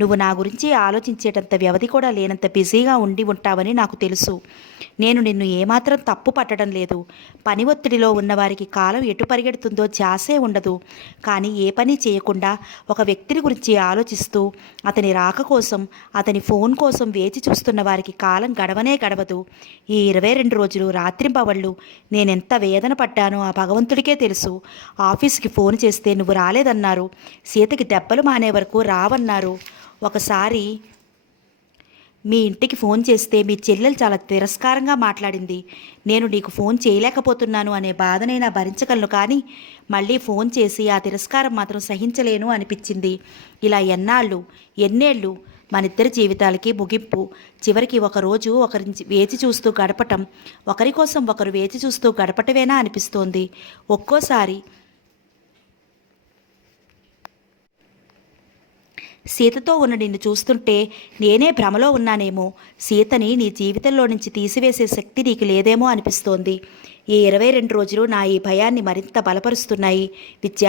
నువ్వు నా గురించి ఆలోచించేటంత వ్యవధి కూడా లేనంత బిజీగా ఉండి ఉంటావని నాకు తెలుసు. నేను నిన్ను ఏమాత్రం తప్పు పట్టడం లేదు. పని ఒత్తిడిలో ఉన్నవారికి కాలం ఎటు పరిగెడుతుందో ధ్యాసే ఉండదు. కానీ ఏ పని చేయకుండా ఒక వ్యక్తిని గురించి ఆలోచిస్తూ అతని రాక కోసం, అతని ఫోన్ కోసం వేచి చూస్తున్న వారికి కాలం గడవనే గడవదు. ఈ 22 రోజులు రాత్రింబవళ్ళు నేనెంత వేదన పడ్డానో ఆ భగవంతుడికే తెలుసు. ఆఫీస్కి ఫోన్ చేస్తే నువ్వు రాలేదన్నారు. సీతకి దెబ్బలు మానే వరకు రావన్నారు. ఒకసారి మీ ఇంటికి ఫోన్ చేస్తే మీ చెల్లెలు చాలా తిరస్కారంగా మాట్లాడింది. నేను నీకు ఫోన్ చేయలేకపోతున్నాను అనే బాధనైనా భరించగలను, కానీ మళ్ళీ ఫోన్ చేసి ఆ తిరస్కారం మాత్రం సహించలేను అనిపించింది. ఇలా ఎన్నేళ్ళు మనిద్దరి జీవితాలకి ముగింపు. చివరికి ఒకరోజు ఒకరి వేచి చూస్తూ గడపటం, ఒకరి కోసం ఒకరు వేచి చూస్తూ గడపటమేనా అనిపిస్తోంది. ఒక్కోసారి సీతతో ఉన్న నిన్ను చూస్తుంటే నేనే భ్రమలో ఉన్నానేమో. సీతని నీ జీవితంలో నుంచి తీసివేసే శక్తి నీకు లేదేమో అనిపిస్తోంది. ఈ 22 రోజులు నా ఈ భయాన్ని మరింత బలపరుస్తున్నాయి. విద్య,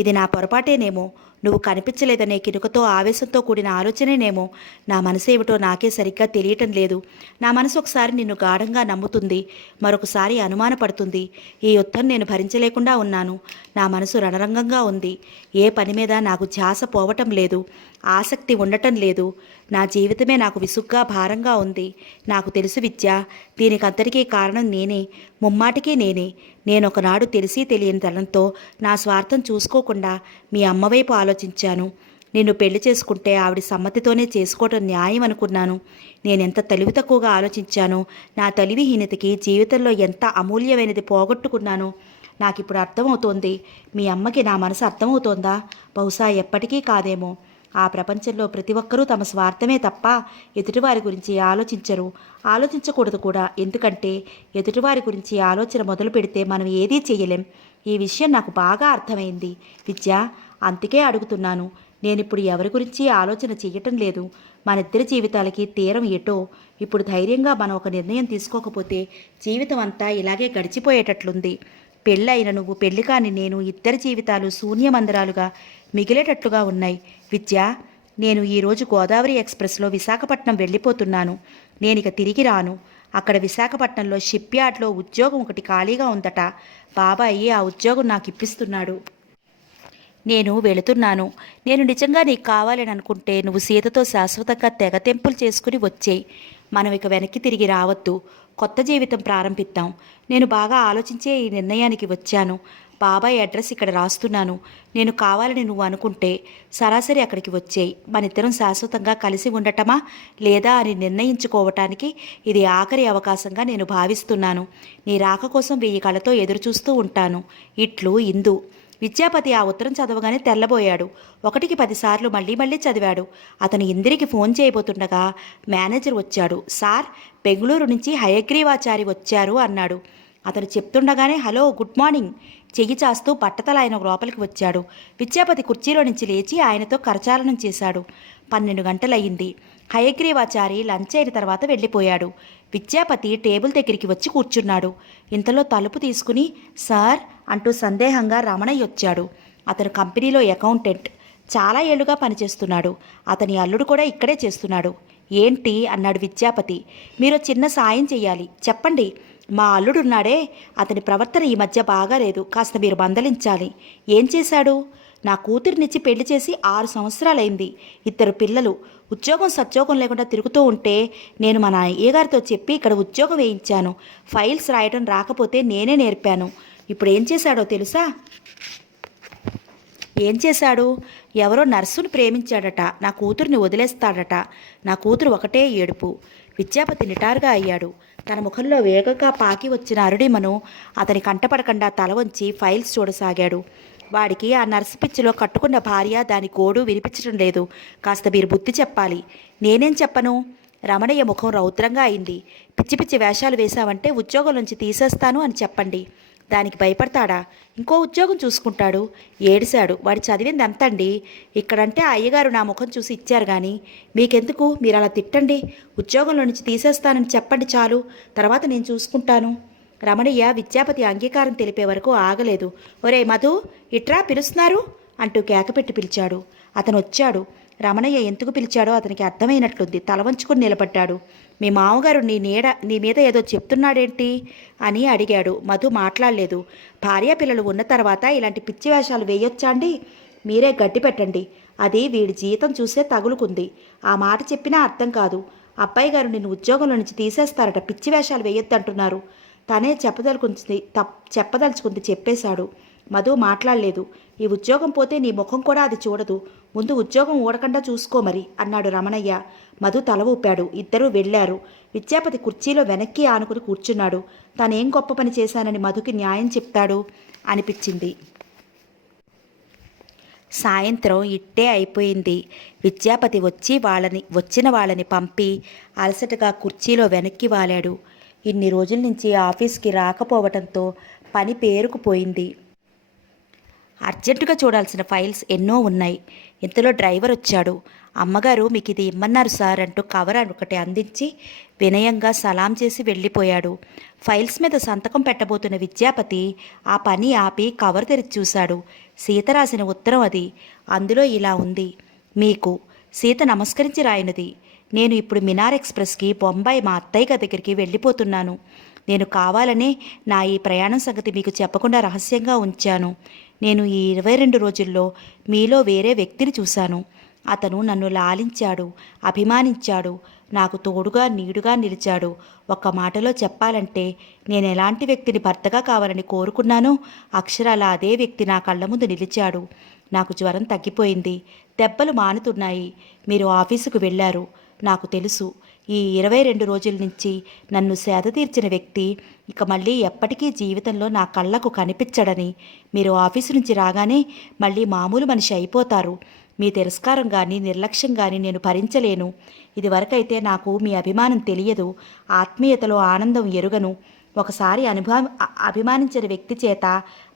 ఇది నా పొరపాటేనేమో. నువ్వు కనిపించలేదనే కినుకతో ఆవేశంతో కూడిన ఆలోచనేనేమో. నా మనసు ఏమిటో నాకే సరిగ్గా తెలియటం లేదు. నా మనసు ఒకసారి నిన్ను గాఢంగా నమ్ముతుంది, మరొకసారి అనుమానపడుతుంది. ఈ యుద్ధం నేను భరించలేకుండా ఉన్నాను. నా మనసు రణరంగంగా ఉంది. ఏ పని మీద నాకు ధ్యాస పోవటం లేదు, ఆసక్తి ఉండటం లేదు. నా జీవితమే నాకు విసుగ్గా భారంగా ఉంది. నాకు తెలుసు విద్య, దీనికంతటికీ కారణం నేనే, ముమ్మాటికి నేనే. నేనొకనాడు తెలిసి తెలియని తనంతో నా స్వార్థం చూసుకోకుండా మీ అమ్మవైపు ఆలోచించాను. నిన్ను పెళ్లి చేసుకుంటే ఆవిడ సమ్మతితోనే చేసుకోవటం న్యాయం అనుకున్నాను. నేనెంత తెలివి తక్కువగా ఆలోచించానో, నా తెలివిహీనతకి జీవితంలో ఎంత అమూల్యమైనది పోగొట్టుకున్నానో నాకిప్పుడు అర్థమవుతోంది. మీ అమ్మకి నా మనసు అర్థమవుతోందా? బహుశా ఎప్పటికీ కాదేమో. ఆ ప్రపంచంలో ప్రతి ఒక్కరూ తమ స్వార్థమే తప్ప ఎదుటివారి గురించి ఆలోచించరు, ఆలోచించకూడదు కూడా. ఎందుకంటే ఎదుటివారి గురించి ఆలోచన మొదలు పెడితే మనం ఏదీ చేయలేం. ఈ విషయం నాకు బాగా అర్థమైంది విద్య. అందుకే అడుగుతున్నాను. నేనిప్పుడు ఎవరి గురించి ఆలోచన చెయ్యటం లేదు. మనిద్దరి జీవితాలకి తీరం ఏటో. ఇప్పుడు ధైర్యంగా మనం ఒక నిర్ణయం తీసుకోకపోతే జీవితం అంతా ఇలాగే గడిచిపోయేటట్లుంది. పెళ్ళైన నువ్వు, పెళ్లి కాని నేను, ఇద్దరి జీవితాలు శూన్యమందిరాలుగా మిగిలేటట్లుగా ఉన్నాయి. విద్య, నేను ఈరోజు గోదావరి ఎక్స్ప్రెస్లో విశాఖపట్నం వెళ్ళిపోతున్నాను. నేనిక తిరిగి రాను. అక్కడ విశాఖపట్నంలో షిప్ యార్డ్లో ఉద్యోగం ఒకటి ఖాళీగా ఉందట. బాబాయి ఆ ఉద్యోగం నాకు ఇప్పిస్తున్నాడు. నేను వెళుతున్నాను. నేను నిజంగా నీకు కావాలని అనుకుంటే నువ్వు సీతతో శాశ్వతంగా తెగతెంపులు చేసుకుని వచ్చేయి. మనం ఇక వెనక్కి తిరిగి రావద్దు. కొత్త జీవితం ప్రారంభిద్దాం. నేను బాగా ఆలోచించే ఈ నిర్ణయానికి వచ్చాను. బాబాయ్ అడ్రస్ ఇక్కడ రాస్తున్నాను. నేను కావాలని నువ్వు అనుకుంటే సరాసరి అక్కడికి వచ్చేయి. మనిద్దరం శాశ్వతంగా కలిసి ఉండటమా లేదా అని నిర్ణయించుకోవటానికి ఇది ఆఖరి అవకాశంగా నేను భావిస్తున్నాను. నీ రాక కోసం 1000 కళ్ళతో ఎదురుచూస్తూ ఉంటాను. ఇట్లు ఇందు. విద్యాపతి ఆ ఉత్తరం చదవగానే తెల్లబోయాడు. 1కి 10 సార్లు మళ్ళీ మళ్ళీ చదివాడు. అతను ఇందిరికి ఫోన్ చేయబోతుండగా మేనేజర్ వచ్చాడు. సార్, బెంగళూరు నుంచి హయగ్రీవాచారి వచ్చారు అన్నాడు. అతను చెప్తుండగానే హలో, గుడ్ మార్నింగ్ చెయ్యి చాస్తూ బట్టతల ఆయన లోపలికి వచ్చాడు. విద్యాపతి కుర్చీలో నుంచి లేచి ఆయనతో కరచాలనం చేశాడు. 12 గంటలయ్యింది. హయగ్రీవాచారి లంచ్ అయిన తర్వాత వెళ్ళిపోయాడు. విద్యాపతి టేబుల్ దగ్గరికి వచ్చి కూర్చున్నాడు. ఇంతలో తలుపు తీసుకుని సార్ అంటూ సందేహంగా రమణయ్య వచ్చాడు. అతను కంపెనీలో అకౌంటెంట్, చాలా ఏళ్లుగా పనిచేస్తున్నాడు. అతని అల్లుడు కూడా ఇక్కడే చేస్తున్నాడు. ఏంటి అన్నాడు విద్యాపతి. మీరు చిన్న సాయం చెయ్యాలి. చెప్పండి. మా అల్లుడున్నాడే, అతని ప్రవర్తన ఈ మధ్య బాగాలేదు. కాస్త మీరు మందలించాలి. ఏం చేశాడు? నా కూతురినిచ్చి పెళ్లి చేసి 6 సంవత్సరాలైంది. 2 పిల్లలు. ఉద్యోగం సద్యోగం లేకుండా తిరుగుతూ ఉంటే నేను మన అయ్యగారితో చెప్పి ఇక్కడ ఉద్యోగం వేయించాను. ఫైల్స్ రాయడం రాకపోతే నేనే నేర్పాను. ఇప్పుడు ఏం చేశాడో తెలుసా? ఏం చేశాడు? ఎవరో నర్సును ప్రేమించాడట. నా కూతుర్ని వదిలేస్తాడట. నా కూతురు ఒకటే ఏడుపు. విద్యాపతి నిటారుగా అయ్యాడు. తన ముఖంలో వేగంగా పాకి వచ్చిన అరుడిమను అతని కంటపడకుండా తల వంచి ఫైల్స్ చూడసాగాడు. వాడికి ఆ నర్సు పిచ్చిలో కట్టుకున్న భార్య, దాని గోడు వినిపించడం లేదు. కాస్త మీరు బుద్ధి చెప్పాలి. నేనేం చెప్పను? రమణయ్య ముఖం రౌద్రంగా అయింది. పిచ్చి పిచ్చి వేషాలు వేశావంటే ఉద్యోగం నుంచి తీసేస్తాను అని చెప్పండి. దానికి భయపడతాడా? ఇంకో ఉద్యోగం చూసుకుంటాడు. ఏడిశాడు. వాడి చదివింది ఎంతండి? ఇక్కడంటే అయ్యగారు నా ముఖం చూసి ఇచ్చారు కానీ మీకెందుకు? మీరు అలా తిట్టండి. ఉద్యోగంలో నుంచి తీసేస్తానని చెప్పండి చాలు. తర్వాత నేను చూసుకుంటాను. రమణయ్య విద్యాపతి అంగీకారం తెలిపే వరకు ఆగలేదు. ఒరే మధు, ఇట్రా, పిలుస్తున్నారు అంటూ కేకపెట్టి పిలిచాడు. అతను వచ్చాడు. రమణయ్య ఎందుకు పిలిచాడో అతనికి అర్థమైనట్లుంది. తల వంచుకుని నిలబడ్డాడు. మీ మామగారు నీ మీద ఏదో చెప్తున్నాడేంటి అని అడిగాడు. మధు మాట్లాడలేదు. భార్యాపిల్లలు ఉన్న తర్వాత ఇలాంటి పిచ్చి వేషాలు వేయొచ్చా అండి? మీరే గడ్డి పెట్టండి. అది వీడి జీతం చూసే తగులుకుంది. ఆ మాట చెప్పినా అర్థం కాదు. అబ్బాయి గారు నిన్ను ఉద్యోగంలో నుంచి తీసేస్తారట. పిచ్చి వేషాలు వేయొద్దంటున్నారు. తనే చెప్పదలుచుకుంది చెప్పేశాడు. మధు మాట్లాడలేదు. ఈ ఉద్యోగం పోతే నీ ముఖం కూడా అది చూడదు. ముందు ఉద్యోగం ఊడకుండా చూసుకో మరి అన్నాడు రమణయ్య. మధు తల ఊపాడు. ఇద్దరూ వెళ్ళారు. విద్యాపతి కుర్చీలో వెనక్కి ఆనుకుని కూర్చున్నాడు. తానేం గొప్ప పని చేశానని మధుకి న్యాయం చెప్తాడు అనిపించింది. సాయంత్రం ఇట్టే అయిపోయింది. విద్యాపతి వచ్చిన వాళ్ళని పంపి అలసటగా కుర్చీలో వెనక్కి వాలాడు. ఇన్ని రోజుల నుంచి ఆఫీస్కి రాకపోవడంతో పని పేరుకుపోయింది. అర్జెంటుగా చూడాల్సిన ఫైల్స్ ఎన్నో ఉన్నాయి. ఇంతలో డ్రైవర్ వచ్చాడు. అమ్మగారు మీకు ఇది ఇమ్మన్నారు సార్ అంటూ కవర్ ఒకటి అందించి వినయంగా సలాం చేసి వెళ్ళిపోయాడు. ఫైల్స్ మీద సంతకం పెట్టబోతున్న విద్యాపతి ఆ పని ఆపి కవర్ తెరిచి చూశాడు. సీత రాసిన ఉత్తరం అది. అందులో ఇలా ఉంది: మీకు సీత నమస్కరించి రాయినది. నేను ఇప్పుడు మినార్ ఎక్స్ప్రెస్కి బొంబాయి మా అత్తయ్య గారి దగ్గరికి వెళ్ళిపోతున్నాను. నేను కావాలనే నా ఈ ప్రయాణం సంగతి మీకు చెప్పకుండా రహస్యంగా ఉంచాను. నేను ఈ 22 రోజుల్లో మీలో వేరే వ్యక్తిని చూశాను. అతను నన్ను లాలించాడు, అభిమానించాడు, నాకు తోడుగా నీడుగా నిలిచాడు. ఒక్క మాటలో చెప్పాలంటే నేను ఎలాంటి వ్యక్తిని భర్తగా కావాలని కోరుకున్నానో అక్షరాల అదే వ్యక్తి నా కళ్ళ ముందు నిలిచాడు. నాకు జ్వరం తగ్గిపోయింది, దెబ్బలు మానుతున్నాయి. మీరు ఆఫీసుకు వెళ్ళారు. నాకు తెలుసు ఈ 22 రోజుల నుంచి నన్ను సేద తీర్చిన వ్యక్తి ఇక మళ్ళీ ఎప్పటికీ జీవితంలో నా కళ్ళకు కనిపించడని. మీరు ఆఫీసు నుంచి రాగానే మళ్ళీ మామూలు మనిషి అయిపోతారు. మీ తిరస్కారం కానీ నిర్లక్ష్యం కానీ నేను భరించలేను. ఇదివరకైతే నాకు మీ అభిమానం తెలియదు, ఆత్మీయతలో ఆనందం ఎరుగను. ఒకసారి అభిమానించిన వ్యక్తి చేత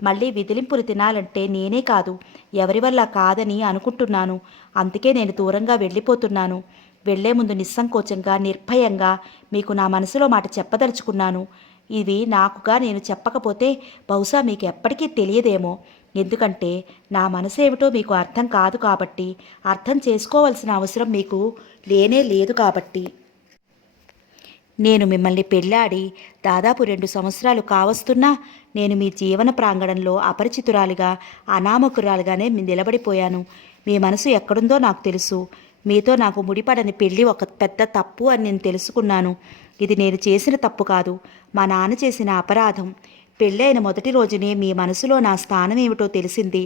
మళ్ళీ విదిలింపులు తినాలంటే నేనే కాదు, ఎవరి వల్ల కాదని అనుకుంటున్నాను. అందుకే నేను దూరంగా వెళ్ళిపోతున్నాను. వెళ్లే ముందు నిస్సంకోచంగా నిర్భయంగా మీకు నా మనసులో మాట చెప్పదలుచుకున్నాను. ఇవి నాకుగా నేను చెప్పకపోతే బహుశా మీకు ఎప్పటికీ తెలియదేమో. ఎందుకంటే నా మనసేమిటో మీకు అర్థం కాదు కాబట్టి, అర్థం చేసుకోవాల్సిన అవసరం మీకు లేనే లేదు కాబట్టి. నేను మిమ్మల్ని పెళ్ళాడి దాదాపు 2 సంవత్సరాలు కావస్తున్నా నేను మీ జీవన ప్రాంగణంలో అపరిచితురాలిగా, అనామకురాలుగానే నిలబడిపోయాను. మీ మనసు ఎక్కడుందో నాకు తెలుసు. మీతో నాకు ముడిపడని పెళ్ళి ఒక పెద్ద తప్పు అని నేను తెలుసుకున్నాను. ఇది నేను చేసిన తప్పు కాదు, మా నాన్న చేసిన అపరాధం. పెళ్ళైన మొదటి రోజునే మీ మనసులో నా స్థానం ఏమిటో తెలిసింది.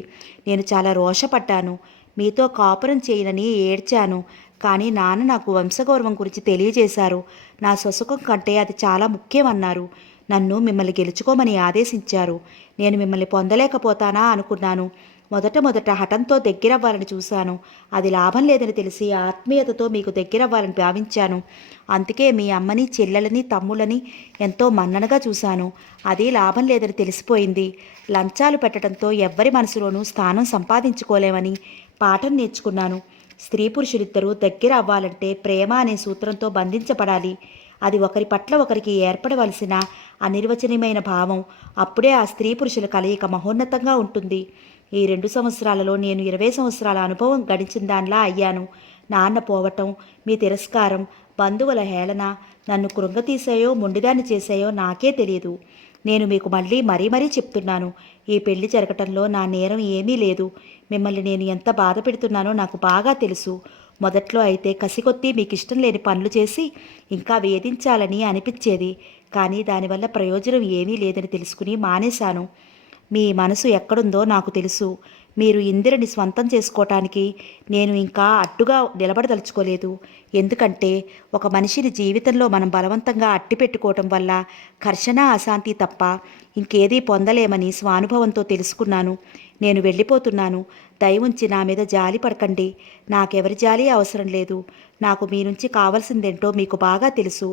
నేను చాలా రోషపడ్డాను. మీతో కాపురం చేయనని ఏడ్చాను. కానీ నాన్న నాకు వంశగౌరవం గురించి తెలియజేశారు. నా స్వసుఖం కంటే అది చాలా ముఖ్యమన్నారు. నన్ను మిమ్మల్ని గెలుచుకోమని ఆదేశించారు. నేను మిమ్మల్ని పొందలేకపోతానా అనుకున్నాను. మొదట హఠంతో దగ్గరవ్వాలని చూశాను. అది లాభం లేదని తెలిసి ఆత్మీయతతో మీకు దగ్గరవ్వాలని భావించాను. అందుకే మీ అమ్మని, చెల్లెలని, తమ్ముళ్ళని ఎంతో మన్ననగా చూశాను. అది లాభం లేదని తెలిసిపోయింది. లంచాలు పెట్టడంతో ఎవ్వరి మనసులోనూ స్థానం సంపాదించుకోలేమని పాఠం నేర్చుకున్నాను. స్త్రీ పురుషులిద్దరూ దగ్గర అవ్వాలంటే ప్రేమ అనే సూత్రంతో బంధించబడాలి. అది ఒకరి పట్ల ఒకరికి ఏర్పడవలసిన అనిర్వచనీయమైన భావం. అప్పుడే ఆ స్త్రీ పురుషుల కలయిక మహోన్నతంగా ఉంటుంది. ఈ 2 సంవత్సరాలలో నేను 20 సంవత్సరాల అనుభవం గడిచిన దానిలా అయ్యాను. నాన్న పోవటం, మీ తిరస్కారం, బంధువుల హేళన నన్ను కృంగతీసాయో మొండిదాన్ని చేశాయో నాకే తెలియదు. నేను మీకు మరీ చెప్తున్నాను, ఈ పెళ్లి జరగటంలో నా నేరం ఏమీ లేదు. మిమ్మల్ని నేను ఎంత బాధ పెడుతున్నానో నాకు బాగా తెలుసు. మొదట్లో అయితే కసికొద్దీ మీకు ఇష్టం లేని పనులు చేసి ఇంకా వేధించాలని అనిపించేది. కానీ దానివల్ల ప్రయోజనం ఏమీ లేదని తెలుసుకుని మానేశాను. మీ మనసు ఎక్కడుందో నాకు తెలుసు. మీరు ఇందిరని స్వంతం చేసుకోవటానికి నేను ఇంకా అడ్డుగా నిలబడదలుచుకోలేదు. ఎందుకంటే ఒక మనిషిని జీవితంలో మనం బలవంతంగా అట్టిపెట్టుకోవటం వల్ల ఘర్షణ, అశాంతి తప్ప ఇంకేదీ పొందలేమని స్వానుభవంతో తెలుసుకున్నాను. నేను వెళ్ళిపోతున్నాను. దయ ఉంచి నా మీద జాలి పడకండి. నాకెవరి జాలి అవసరం లేదు. నాకు మీ నుంచి కావాల్సిందేంటో మీకు బాగా తెలుసు.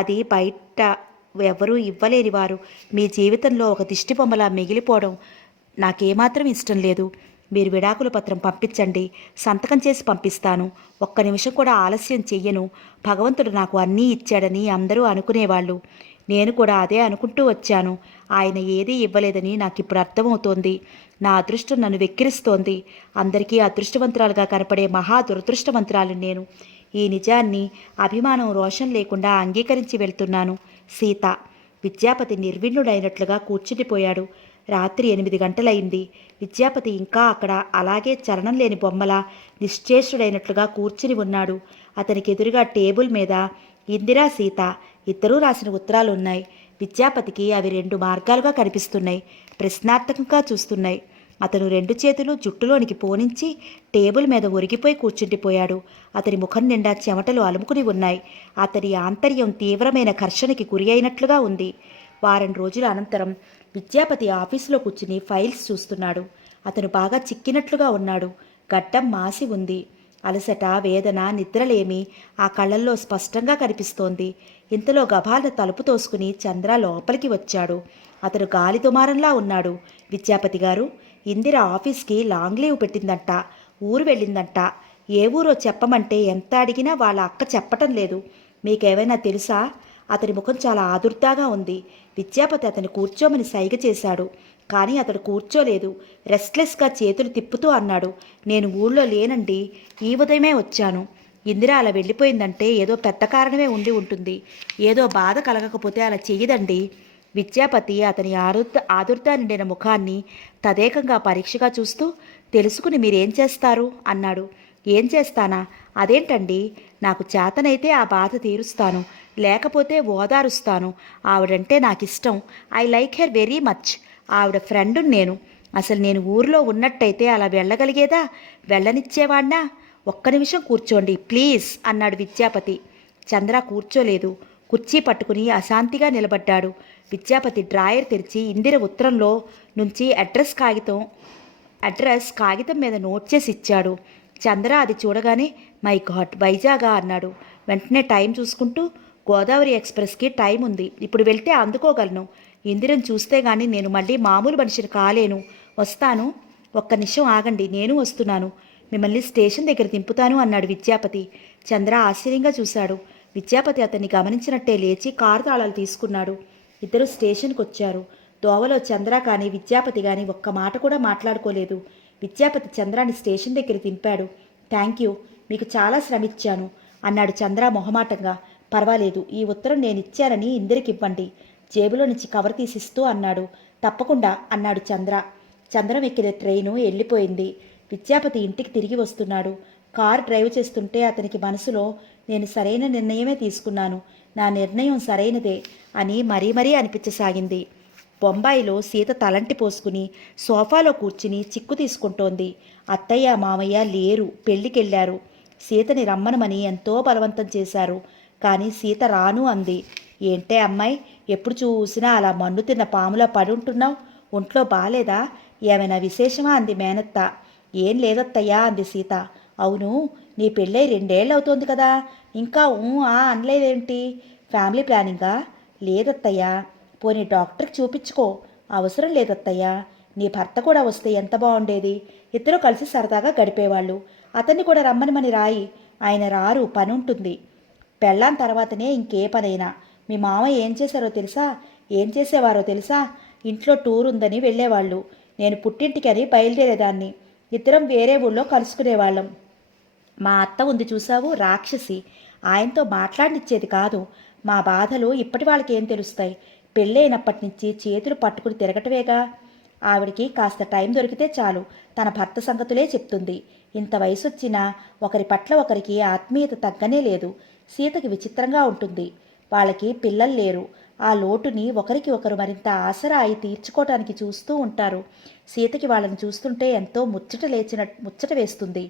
అది బయట ఎవరూ ఇవ్వలేని వారు మీ జీవితంలో ఒక దిష్టిబొమ్మలా మిగిలిపోవడం నాకేమాత్రం ఇష్టం లేదు. మీరు విడాకుల పత్రం పంపించండి, సంతకం చేసి పంపిస్తాను. ఒక్క నిమిషం కూడా ఆలస్యం చెయ్యను. భగవంతుడు నాకు అన్నీ ఇచ్చాడని అందరూ అనుకునేవాళ్ళు. నేను కూడా అదే అనుకుంటూ వచ్చాను. ఆయన ఏదీ ఇవ్వలేదని నాకు ఇప్పుడు అర్థమవుతోంది. నా అదృష్టం నన్ను వెక్కిరిస్తోంది. అందరికీ అదృష్టవంతురాలుగా కనపడే మహా దురదృష్టవంతురాలు నేను. ఈ నిజాన్ని అభిమానం, రోషం లేకుండా అంగీకరించి వెళ్తున్నాను. సీత. విద్యాపతి నిర్విణ్ణుడైనట్లుగా కూర్చుండిపోయాడు. రాత్రి 8 గంటలైంది. విద్యాపతి ఇంకా అక్కడ అలాగే చలనం లేని బొమ్మలా నిశ్చేష్టుడైనట్లుగా కూర్చుని ఉన్నాడు. అతనికి ఎదురుగా టేబుల్ మీద ఇందిరా, సీత ఇద్దరూ రాసిన ఉత్తరాలు ఉన్నాయి. విద్యాపతికి అవి 2 మార్గాలుగా కనిపిస్తున్నాయి. ప్రశ్నార్థకంగా చూస్తున్నాయి. అతను 2 చేతులు జుట్టులోనికి పోనించి టేబుల్ మీద ఒరిగిపోయి కూర్చుండిపోయాడు. అతని ముఖం నిండా చెమటలు అలుముకుని ఉన్నాయి. అతని ఆంతర్యం తీవ్రమైన ఘర్షణకి గురి అయినట్లుగా ఉంది. వారం రోజుల అనంతరం విద్యాపతి ఆఫీసులో కూర్చుని ఫైల్స్ చూస్తున్నాడు. అతను బాగా చిక్కినట్లుగా ఉన్నాడు. గడ్డం మాసి ఉంది. అలసట, వేదన, నిద్రలేమి ఆ కళ్ళల్లో స్పష్టంగా కనిపిస్తోంది. ఇంతలో గభాల తలుపు తోసుకుని చంద్ర లోపలికి వచ్చాడు. అతను గాలి దుమారంలా ఉన్నాడు. విద్యాపతి గారు, ఇందిర ఆఫీస్కి లాంగ్ లీవ్ పెట్టిందంట. ఊరు వెళ్ళిందంట. ఏ ఊరో చెప్పమంటే ఎంత అడిగినా వాళ్ళ అక్క చెప్పటం లేదు. మీకేమైనా తెలుసా? అతని ముఖం చాలా ఆదుర్దాగా ఉంది. విద్యాపతి అతని కూర్చోమని సైగ చేశాడు. కానీ అతడు కూర్చోలేదు. రెస్ట్లెస్గా చేతులు తిప్పుతూ అన్నాడు, నేను ఊళ్ళో లేనండి. ఈ ఉదయమే వచ్చాను. ఇందిర అలా వెళ్ళిపోయిందంటే ఏదో పెద్ద కారణమే ఉండి ఉంటుంది. ఏదో బాధ కలగకపోతే అలా చెయ్యదండి. విద్యాపతి అతని ఆదుర్దా నిండిన ముఖాన్ని తదేకంగా పరీక్షగా చూస్తూ, తెలుసుకుని మీరేం చేస్తారు అన్నాడు. ఏం చేస్తానా? అదేంటండి, నాకు చేతనైతే ఆ బాధ తీరుస్తాను, లేకపోతే ఓదారుస్తాను. ఆవిడంటే నాకు ఇష్టం. I like her very much. ఆవిడ ఫ్రెండు నేను. అసలు నేను ఊరిలో ఉన్నట్టయితే అలా వెళ్ళగలిగేదా? వెళ్ళనిచ్చేవాణ్ణా? ఒక్క నిమిషం కూర్చోండి ప్లీజ్ అన్నాడు విద్యాపతి. చంద్ర కూర్చోలేదు. కుర్చీ పట్టుకుని అశాంతిగా నిలబడ్డాడు. విద్యాపతి డ్రాయర్ తెరిచి ఇందిర ఉత్తరంలో నుంచి అడ్రస్ కాగితం మీద నోట్ చేసి ఇచ్చాడు. చంద్ర అది చూడగానే మై గాడ్, వైజాగా అన్నాడు. వెంటనే టైం చూసుకుంటూ, గోదావరి ఎక్స్ప్రెస్కి టైం ఉంది, ఇప్పుడు వెళ్తే అందుకోగలను. ఇందిరను చూస్తే గానీ నేను మళ్ళీ మామూలు మనిషిని కాలేను. వస్తాను. ఒక్క నిమిషం ఆగండి, నేను వస్తున్నాను. మిమ్మల్ని స్టేషన్ దగ్గర దింపుతాను అన్నాడు విద్యాపతి. చంద్ర ఆశ్చర్యంగా చూశాడు. విద్యాపతి అతన్ని గమనించినట్టే లేచి కారు తాళాలు తీసుకున్నాడు. ఇద్దరు స్టేషన్కి వచ్చారు. దోవలో చంద్ర కానీ విద్యాపతి కానీ ఒక్క మాట కూడా మాట్లాడుకోలేదు. విద్యాపతి చంద్రాన్ని స్టేషన్ దగ్గర దింపాడు. థ్యాంక్ యూ, మీకు చాలా శ్రమిచ్చాను అన్నాడు చంద్ర మొహమాటంగా. పర్వాలేదు, ఈ ఉత్తరం నేనిచ్చానని ఇందిరికి ఇవ్వండి. జేబులో నుంచి కవర్ తీసిస్తూ అన్నాడు. తప్పకుండా అన్నాడు చంద్ర. చంద్రం ఎక్కిన ట్రైను వెళ్ళిపోయింది. విద్యాపతి ఇంటికి తిరిగి వస్తున్నాడు. కారు డ్రైవ్ చేస్తుంటే అతనికి మనసులో, నేను సరైన నిర్ణయమే తీసుకున్నాను, నా నిర్ణయం సరైనదే అని మరీ మరీ అనిపించసాగింది. బొంబాయిలో సీత తలంటి పోసుకుని సోఫాలో కూర్చుని చిక్కు తీసుకుంటోంది. అత్తయ్య మామయ్య లేరు, పెళ్లికెళ్లారు. సీతని రమ్మనమని ఎంతో బలవంతం చేశారు. కానీ సీత రాను అంది. ఏంటే అమ్మాయి, ఎప్పుడు చూసినా అలా మన్ను తిన్న పాములా పడి ఉంటున్నావు? ఒంట్లో బాలేదా? ఏమైనా విశేషమా అంది మేనత్త. ఏం లేదత్తయ్యా అంది సీత. అవును, నీ పెళ్ళై 2 ఏళ్ళు అవుతోంది కదా, ఇంకా అనలేదేంటి? ఫ్యామిలీ ప్లానింగా? లేదత్తయ్యా. పోనీ డాక్టర్కి చూపించుకో. అవసరం లేదత్తయ్యా. నీ భర్త కూడా వస్తే ఎంత బాగుండేది. ఇద్దరు కలిసి సరదాగా గడిపేవాళ్ళు. అతన్ని కూడా రమ్మని రాయి. ఆయన రారు, పని ఉంటుంది. పెళ్ళాం తర్వాతనే ఇంకే పనైనా. మీ మామయ్య ఏం చేసేవారో తెలుసా? ఇంట్లో టూర్ ఉందని వెళ్ళేవాళ్ళు. నేను పుట్టింటికని బయలుదేరేదాన్ని. ఇద్దరం వేరే ఊళ్ళో కలుసుకునేవాళ్ళం. మా అత్త ఉంది చూసావు, రాక్షసి. ఆయనతో మాట్లాడనిచ్చేది కాదు. మా బాధలు ఇప్పటి వాళ్ళకి ఏం తెలుస్తాయి? పెళ్ళైనప్పటి నుంచి చేతులు పట్టుకుని తిరగటవేగా. ఆవిడికి కాస్త టైం దొరికితే చాలు తన భర్త సంగతులే చెప్తుంది. ఇంత వయసొచ్చినా ఒకరి పట్ల ఒకరికి ఆత్మీయత తగ్గనే లేదు. సీతకి విచిత్రంగా ఉంటుంది. వాళ్ళకి పిల్లలు లేరు. ఆ లోటుని ఒకరికి ఒకరు మరింత ఆసరా అయి తీర్చుకోవటానికి చూస్తూ ఉంటారు. సీతకి వాళ్ళని చూస్తుంటే ఎంతో ముచ్చట వేస్తుంది.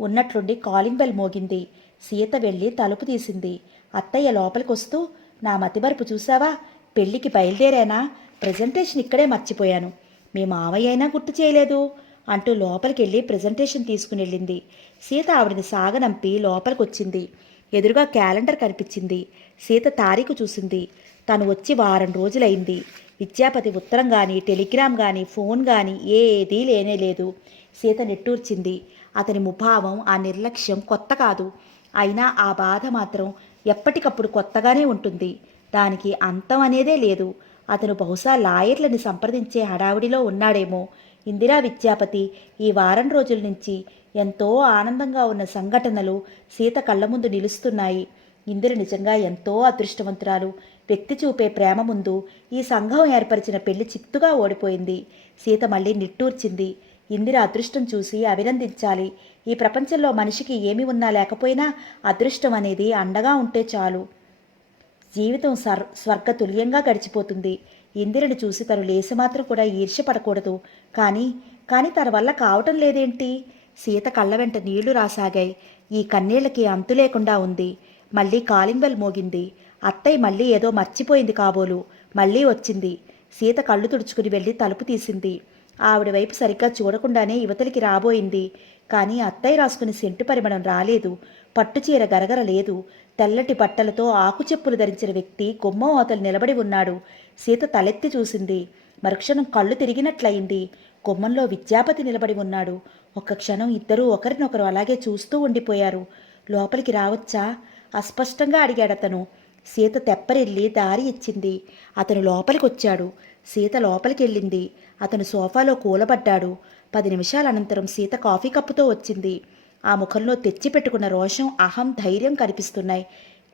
ఉన్నట్లుండి కాలింగ్ బెల్ మోగింది. సీత వెళ్ళి తలుపు తీసింది. అత్తయ్య లోపలికొస్తూ, నా మతిమరుపు చూసావా? పెళ్ళికి బయలుదేరానా? ప్రజెంటేషన్ ఇక్కడే మర్చిపోయాను. మీ మావయ్య అయినా గుర్తు చేయలేదు అంటూ లోపలికెళ్ళి ప్రజెంటేషన్ తీసుకుని వెళ్ళింది. సీత ఆవిడని సాగనంపి లోపలికొచ్చింది. ఎదురుగా క్యాలెండర్ కనిపించింది. సీత తారీఖు చూసింది. తను వచ్చి వారం రోజులైంది. విద్యాపతి ఉత్తరం కానీ, టెలిగ్రామ్ కానీ, ఫోన్ కానీ ఏదీ లేనేలేదు. సీత నిట్టూర్చింది. అతని ముభావం, ఆ నిర్లక్ష్యం కొత్త కాదు. అయినా ఆ బాధ మాత్రం ఎప్పటికప్పుడు కొత్తగానే ఉంటుంది. దానికి అంతం అనేదే లేదు. అతను బహుశా లాయర్లని సంప్రదించే హడావిడిలో ఉన్నాడేమో. ఇందిరా విద్యాపతి ఈ వారం రోజుల నుంచి ఎంతో ఆనందంగా ఉన్న సంఘటనలు సీత కళ్ళ ముందు నిలుస్తున్నాయి. ఇందిర నిజంగా ఎంతో అదృష్టవంతురాలు. వ్యక్తి చూపే ప్రేమ ముందు ఈ సంఘం ఏర్పరిచిన పెళ్లి చిత్తుగా ఓడిపోయింది. సీత మళ్ళీ నిట్టూర్చింది. ఇందిర అదృష్టం చూసి అభినందించాలి. ఈ ప్రపంచంలో మనిషికి ఏమి ఉన్నా లేకపోయినా అదృష్టం అనేది అండగా ఉంటే చాలు. జీవితం స్వర్గతుల్యంగా గడిచిపోతుంది. ఇందిరని చూసి తను లేసమాత్రం కూడా ఈర్ష్యపడకూడదు. కానీ తన వల్ల కావటం లేదేంటి? సీత కళ్ళ వెంట నీళ్లు రాసాగాయి. ఈ కన్నీళ్లకి అంతు లేకుండా ఉంది. మళ్ళీ కాలింగ్ బెల్ మోగింది. అత్తయ్య మళ్ళీ ఏదో మర్చిపోయింది కాబోలు. మళ్ళీ వచ్చింది. సీత కళ్ళు తుడుచుకుని వెళ్ళి తలుపు తీసింది. ఆవిడ వైపు సరిగ్గా చూడకుండానే యువతలికి రాబోయింది. కానీ అత్తయ్య రాసుకుని సెంటు పరిమళం రాలేదు. పట్టుచీర గరగర లేదు. తెల్లటి బట్టలతో ఆకుచెప్పులు ధరించిన వ్యక్తి గుమ్మం అవతల నిలబడి ఉన్నాడు. సీత తలెత్తి చూసింది. మరుక్షణం కళ్ళు తిరిగినట్లయింది. గుమ్మంలో విద్యాపతి నిలబడి ఉన్నాడు. ఒక్క క్షణం ఇద్దరూ ఒకరినొకరు అలాగే చూస్తూ ఉండిపోయారు. లోపలికి రావచ్చా? అస్పష్టంగా అడిగాడతను. సీత తెప్పరిల్లి దారి ఇచ్చింది. అతను లోపలికొచ్చాడు. సీత లోపలికెళ్ళింది. అతను సోఫాలో కూలబడ్డాడు. 10 నిమిషాల అనంతరం సీత కాఫీ కప్పుతో వచ్చింది. ఆ ముఖంలో తెచ్చిపెట్టుకున్న రోషం, అహం, ధైర్యం కనిపిస్తున్నాయి.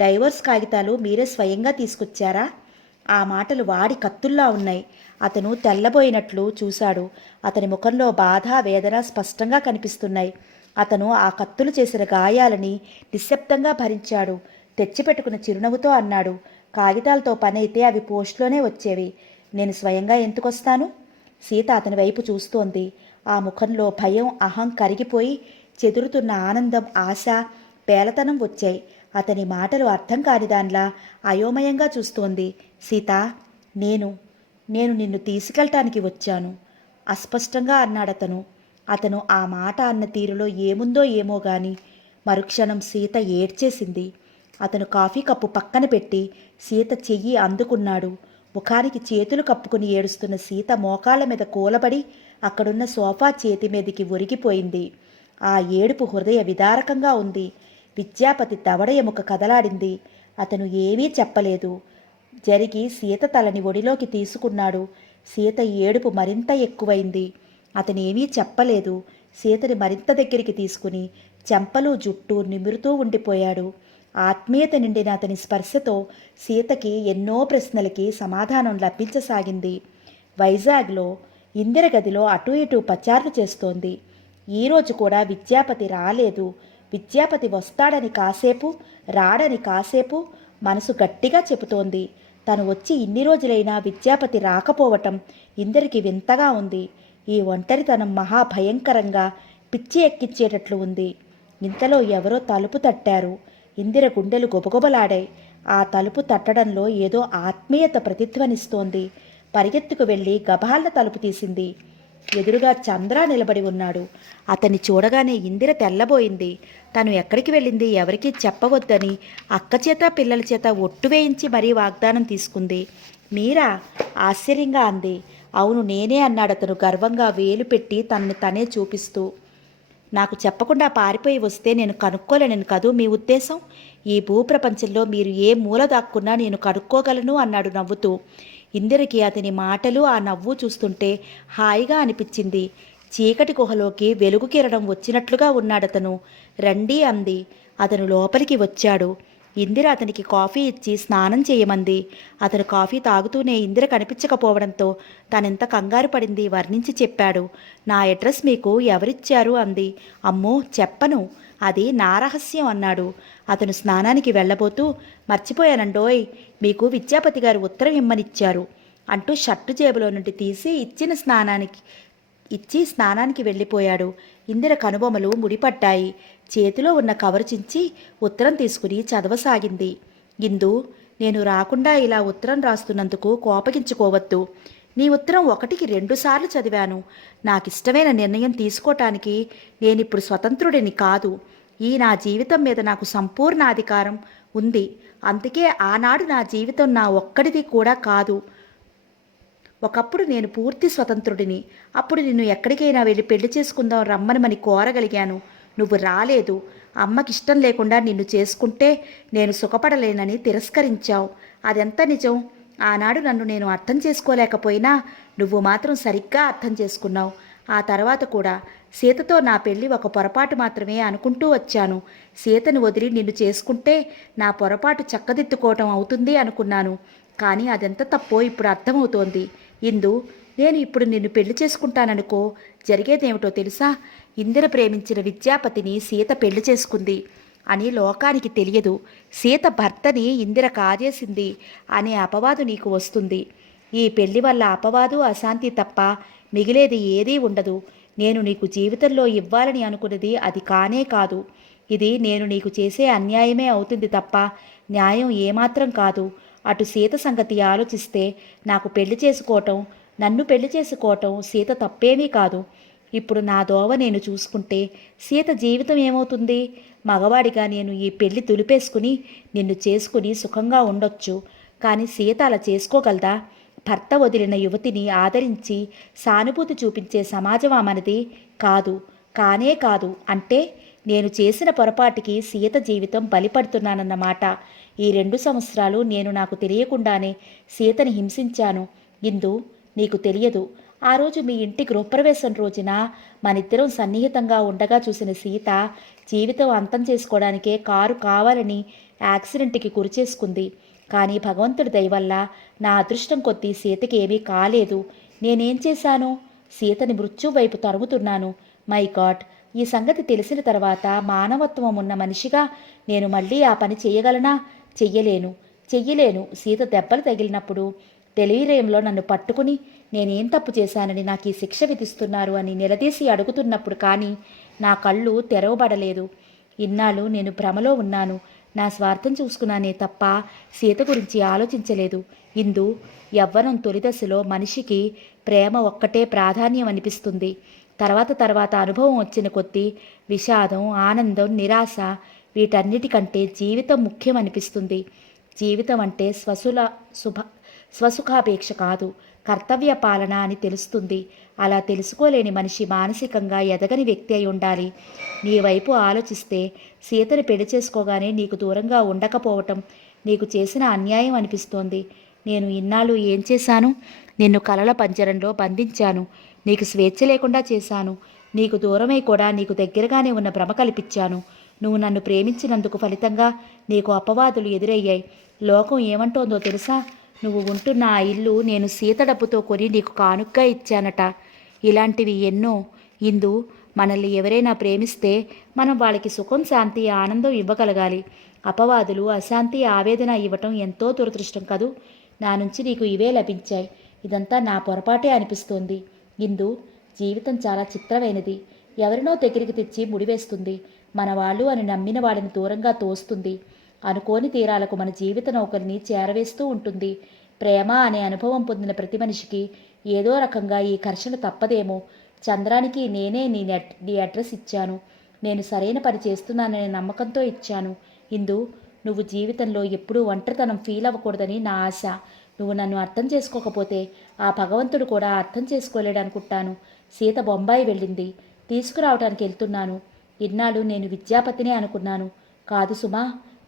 డైవర్స్ కాగితాలు మీరే స్వయంగా తీసుకొచ్చారా? ఆ మాటలు వాడి కత్తుల్లా ఉన్నాయి. అతను తెల్లబోయినట్లు చూశాడు. అతని ముఖంలో బాధ, వేదన స్పష్టంగా కనిపిస్తున్నాయి. అతను ఆ కత్తులు చేసిన గాయాలని నిశ్శబ్దంగా భరించాడు. తెచ్చిపెట్టుకున్న చిరునవ్వుతో అన్నాడు, కాగితాలతో పనైతే అవి పోస్ట్లోనే వచ్చేవి. నేను స్వయంగా ఎందుకొస్తాను? సీత అతని వైపు చూస్తోంది. ఆ ముఖంలో భయం, అహం కరిగిపోయి చెదురుతున్న ఆనందం, ఆశ, పేలతనం వచ్చాయి. అతని మాటలు అర్థం కానిదాన్లా అయోమయంగా చూస్తోంది. సీత, నేను నిన్ను తీసుకెళ్ళటానికి వచ్చాను అస్పష్టంగా అన్నాడతను. అతను ఆ మాట అన్న తీరులో ఏముందో ఏమో గాని మరుక్షణం సీత ఏడ్చేసింది. అతను కాఫీ కప్పు పక్కన పెట్టి సీత చెయ్యి అందుకున్నాడు. ముఖానికి చేతులు కప్పుకుని ఏడుస్తున్న సీత మోకాళ్ళ మీద కూలబడి అక్కడున్న సోఫా చేతి మీదకి ఒరిగిపోయింది. ఆ ఏడుపు హృదయ విదారకంగా ఉంది. విద్యాపతి దవడ ఎముక కదలాడింది. అతను ఏమీ చెప్పలేదు. జరిగి సీత తలని ఒడిలోకి తీసుకున్నాడు. సీత ఏడుపు మరింత ఎక్కువైంది. అతనేమీ చెప్పలేదు. సీతని మరింత దగ్గరికి తీసుకుని చెంపలు, జుట్టు నిమురుతూ ఉండిపోయాడు. ఆత్మీయత నిండిన అతని స్పర్శతో సీతకి ఎన్నో ప్రశ్నలకి సమాధానం లభించసాగింది. వైజాగ్లో ఇందిర గదిలో అటూ ఇటూ పచార్లు చేస్తోంది. ఈరోజు కూడా విద్యాపతి రాలేదు. విద్యాపతి వస్తాడని కాసేపు, రాడని కాసేపు మనసు గట్టిగా చెబుతోంది. తను వచ్చి ఇన్ని రోజులైనా విద్యాపతి రాకపోవటం ఇందరికి వింతగా ఉంది. ఈ ఒంటరితనం మహాభయంకరంగా పిచ్చి ఎక్కించేటట్లు ఉంది. ఇంతలో ఎవరో తలుపు తట్టారు. ఇందిర గుండెలు గొబగొబలాడాయి. ఆ తలుపు తట్టడంలో ఏదో ఆత్మీయత ప్రతిధ్వనిస్తోంది. పరిగెత్తుకు వెళ్ళి గబాల తలుపు తీసింది. ఎదురుగా చంద్ర నిలబడి ఉన్నాడు. అతన్ని చూడగానే ఇందిర తెల్లబోయింది. తను ఎక్కడికి వెళ్ళింది ఎవరికీ చెప్పవద్దని అక్క చేత పిల్లల చేత ఒట్టు వేయించి మరీ వాగ్దానం తీసుకుంది. మీరా? ఆశ్చర్యంగా అంది. అవును, నేనే అన్నాడతను గర్వంగా వేలు పెట్టి తనని తనే చూపిస్తూ. నాకు చెప్పకుండా పారిపోయి వస్తే నేను కనుక్కోలేనని కదూ మీ ఉద్దేశం? ఈ భూప్రపంచంలో మీరు ఏ మూల దాక్కున్నా నేను కనుక్కోగలను అన్నాడు నవ్వుతూ. ఇందిరకి అతని మాటలు, ఆ నవ్వు చూస్తుంటే హాయిగా అనిపించింది. చీకటి గుహలోకి వెలుగు కిరణం వచ్చినట్లుగా ఉన్నాడతను. రండి అంది. అతను లోపలికి వచ్చాడు. ఇందిర అతనికి కాఫీ ఇచ్చి స్నానం చేయమంది. అతను కాఫీ తాగుతూనే ఇందిర కనిపించకపోవడంతో తనెంత కంగారు పడింది వర్ణించి చెప్పాడు. నా అడ్రస్ మీకు ఎవరిచ్చారు అంది. అమ్మో చెప్పను, అది నా రహస్యం అన్నాడు. అతను స్నానానికి వెళ్ళబోతూ, మర్చిపోయానండోయ్, మీకు విద్యాపతి గారు ఉత్తరం ఇమ్మనిచ్చారు అంటూ షర్టు జేబులో నుండి తీసి ఇచ్చి స్నానానికి వెళ్ళిపోయాడు. ఇందిర కనుబొమలు ముడిపడ్డాయి. చేతిలో ఉన్న కవరు చించి ఉత్తరం తీసుకుని చదవసాగింది. ఇందు, నేను రాకుండా ఇలా ఉత్తరం రాస్తున్నందుకు కోపగించుకోవద్దు. నీ ఉత్తరం 1కి 2 సార్లు చదివాను. నాకిష్టమైన నిర్ణయం తీసుకోవటానికి నేనిప్పుడు స్వతంత్రుడిని కాదు. ఈ నా జీవితం మీద నాకు సంపూర్ణ అధికారం ఉంది. అందుకే ఆనాడు నా జీవితం నా ఒక్కడిది కూడా కాదు. ఒకప్పుడు నేను పూర్తి స్వతంత్రుడిని. అప్పుడు నిన్ను ఎక్కడికైనా వెళ్ళి పెళ్లి చేసుకుందాం రమ్మనమని కోరగలిగాను. నువ్వు రాలేదు. అమ్మకిష్టం లేకుండా నిన్ను చేసుకుంటే నేను సుఖపడలేనని తిరస్కరించావు. అదెంత నిజం? ఆనాడు నన్ను నేను అర్థం చేసుకోలేకపోయినా నువ్వు మాత్రం సరిగ్గా అర్థం చేసుకున్నావు. ఆ తర్వాత కూడా సీతతో నా పెళ్ళి ఒక పొరపాటు మాత్రమే అనుకుంటూ వచ్చాను. సీతను వదిలి నిన్ను చేసుకుంటే నా పొరపాటు చక్కదిద్దుకోవటం అవుతుంది అనుకున్నాను. కానీ అదెంత తప్పో ఇప్పుడు అర్థమవుతోంది. ఇందు, నేను ఇప్పుడు నిన్ను పెళ్లి చేసుకుంటాననుకో, జరిగేదేమిటో తెలుసా? ఇందిర ప్రేమించిన విద్యాపతిని సీత పెళ్లి చేసుకుంది అని లోకానికి తెలియదు. సీత భర్తని ఇందిర కాజేసింది అనే అపవాదు నీకు వస్తుంది. ఈ పెళ్లి వల్ల అపవాదు, అశాంతి తప్ప మిగిలేది ఏదీ ఉండదు. నేను నీకు జీవితంలో ఇవ్వాలని అనుకున్నది అది కానే కాదు. ఇది నేను నీకు చేసే అన్యాయమే అవుతుంది తప్ప న్యాయం ఏమాత్రం కాదు. అటు సీత సంగతి ఆలోచిస్తే నన్ను పెళ్లి చేసుకోవటం సీత తప్పేమీ కాదు. ఇప్పుడు నా దోవ నేను చూసుకుంటే సీత జీవితం ఏమవుతుంది? మగవాడిగా నేను ఈ పెళ్లి దులిపేసుకుని నిన్ను చేసుకుని సుఖంగా ఉండొచ్చు. కానీ సీత అలా చేసుకోగలదా? భర్త వదిలిన యువతిని ఆదరించి సానుభూతి చూపించే సమాజమా మనది? కాదు, కానే కాదు. అంటే నేను చేసిన పొరపాటికి సీత జీవితం బలిపడుతున్నానన్నమాట. ఈ 2 సంవత్సరాలు నేను నాకు తెలియకుండానే సీతని హింసించాను. ఇందు, నీకు తెలియదు. ఆ రోజు మీ ఇంటి గృహప్రవేశం రోజున మనిద్దరం సన్నిహితంగా ఉండగా చూసిన సీత జీవితం అంతం చేసుకోవడానికే కారు కావాలని యాక్సిడెంట్కి గురిచేసుకుంది. కానీ భగవంతుడి దయ వల్ల నా అదృష్టం కొద్దీ సీతకి ఏమీ కాలేదు. నేనేం చేశాను? సీతని మృత్యు వైపు తరుగుతున్నాను. My God! ఈ సంగతి తెలిసిన తర్వాత మానవత్వం ఉన్న మనిషిగా నేను మళ్ళీ ఆ పని చేయగలనా? చెయ్యలేను. సీత దెబ్బలు తగిలినప్పుడు డెలివరీలో నన్ను పట్టుకుని నేనేం తప్పు చేశానని నాకు ఈ శిక్ష విధిస్తున్నారు అని నిలదీసి అడుగుతున్నప్పుడు కానీ నా కళ్ళు తెరవబడలేదు. ఇన్నాళ్ళు నేను భ్రమలో ఉన్నాను. నా స్వార్థం చూసుకున్నానే తప్ప సీత గురించి ఆలోచించలేదు. ఇందు, యవ్వనం తొలిదశలో మనిషికి ప్రేమ ఒక్కటే ప్రాధాన్యం అనిపిస్తుంది. తర్వాత అనుభవం వచ్చిన కొద్దీ విషాదం, ఆనందం, నిరాశ వీటన్నిటికంటే జీవితం ముఖ్యం అనిపిస్తుంది. జీవితం అంటే స్వసుఖాపేక్ష కాదు, కర్తవ్య పాలన అని తెలుస్తుంది. అలా తెలుసుకోలేని మనిషి మానసికంగా ఎదగని వ్యక్తి అయి ఉండాలి. నీ వైపు ఆలోచిస్తే సీతని పెళ్లి చేసుకోగానే నీకు దూరంగా ఉండకపోవటం నీకు చేసిన అన్యాయం అనిపిస్తోంది. నేను ఇన్నాళ్ళు ఏం చేశాను? నిన్ను కలల పంజరంలో బంధించాను. నీకు స్వేచ్ఛ లేకుండా చేశాను. నీకు దూరమై కూడా నీకు దగ్గరగానే ఉన్న భ్రమ కల్పించాను. నువ్వు నన్ను ప్రేమించినందుకు ఫలితంగా నీకు అపవాదులు ఎదురయ్యాయి. లోకం ఏమంటోందో తెలుసా? నువ్వు ఉంటున్న ఆ ఇల్లు నేను సీత డబ్బుతో కొని నీకు కానుగ్గా ఇచ్చానట. ఇలాంటివి ఎన్నో. ఇందు, మనల్ని ఎవరైనా ప్రేమిస్తే మనం వాళ్ళకి సుఖం, శాంతి, ఆనందం ఇవ్వగలగాలి. అపవాదులు అశాంతి, ఆవేదన ఇవ్వటం ఎంతో దురదృష్టం కదూ. నా నుంచి నీకు ఇవే లభించాయి. ఇదంతా నా పొరపాటే అనిపిస్తోంది. ఇందు, జీవితం చాలా చిత్రమైనది. ఎవరినో దగ్గరికి తెచ్చి ముడివేస్తుంది. మన వాళ్ళు అని నమ్మిన వాడిని దూరంగా తోస్తుంది. అనుకోని తీరాలకు మన జీవిత నౌకరిని చేరవేస్తూ ఉంటుంది. ప్రేమ అనే అనుభవం పొందిన ప్రతి మనిషికి ఏదో రకంగా ఈ ఘర్షణ తప్పదేమో. చంద్రానికి నేనే నీ అడ్రస్ ఇచ్చాను. నేను సరైన పని చేస్తున్నాననే నమ్మకంతో ఇచ్చాను. ఇందు, నువ్వు జీవితంలో ఎప్పుడూ ఒంటరితనం ఫీల్ అవ్వకూడదని నా ఆశ. నువ్వు నన్ను అర్థం చేసుకోకపోతే ఆ భగవంతుడు కూడా అర్థం చేసుకోలేడు అనుకుంటాను. సీత బొంబాయి వెళ్ళింది. తీసుకురావడానికి వెళ్తున్నాను. ఇన్నాళ్ళు నేను విద్యాపతినే అనుకున్నాను. కాదు సుమా,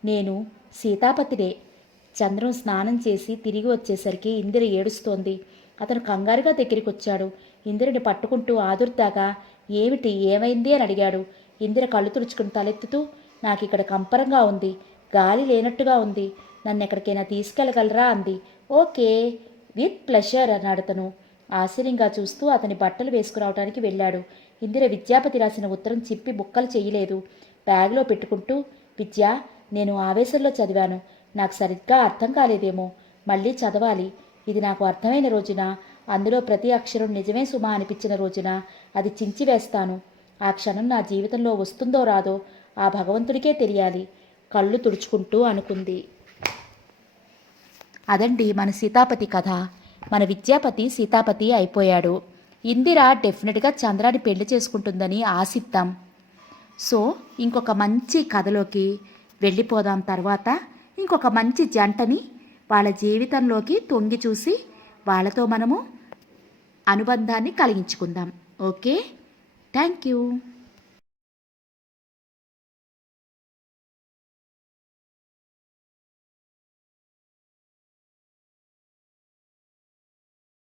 నేను సీతాపతినే. చంద్రం స్నానం చేసి తిరిగి వచ్చేసరికి ఇందిర ఏడుస్తోంది. అతను కంగారుగా దగ్గరికి వచ్చాడు. ఇందిరని పట్టుకుంటూ ఆదుర్దాగా ఏమైంది అని అడిగాడు. ఇందిర కళ్ళు తుడుచుకుని తలెత్తుతూ, నాకు ఇక్కడ కంపరంగా ఉంది, గాలి లేనట్టుగా ఉంది, నన్ను ఎక్కడికైనా తీసుకెళ్ళగలరా అంది. ఓకే, విత్ ప్లెషర్ అన్నాడు అతను. ఆశ్చర్యంగా చూస్తూ అతని బట్టలు వేసుకురావడానికి వెళ్ళాడు. ఇందిర విద్యాపతి రాసిన ఉత్తరం చిప్పి బుక్కలు చేయలేదు. బ్యాగ్లో పెట్టుకుంటూ, విద్య, నేను ఆవేశంలో చదివాను. నాకు సరిగ్గా అర్థం కాలేదేమో. మళ్ళీ చదవాలి. ఇది నాకు అర్థమైన రోజున, అందులో ప్రతి అక్షరం నిజమే సుమా అనిపించిన రోజున అది చించి వేస్తాను. ఆ క్షణం నా జీవితంలో వస్తుందో రాదో ఆ భగవంతుడికే తెలియాలి. కళ్ళు తుడుచుకుంటూ అనుకుంది. అదండి మన సీతాపతి కథ. మన విద్యాపతి సీతాపతి అయిపోయాడు. ఇందిర డెఫినెట్గా చంద్రాన్ని పెళ్లి చేసుకుంటుందని ఆశిద్దాం. సో ఇంకొక మంచి కథలోకి వెళ్ళిపోదాం. తర్వాత ఇంకొక మంచి జంటని వాళ్ళ జీవితంలోకి తొంగి చూసి వాళ్ళతో మనము అనుబంధాన్ని కలిగించుకుందాం. Okay, thank you.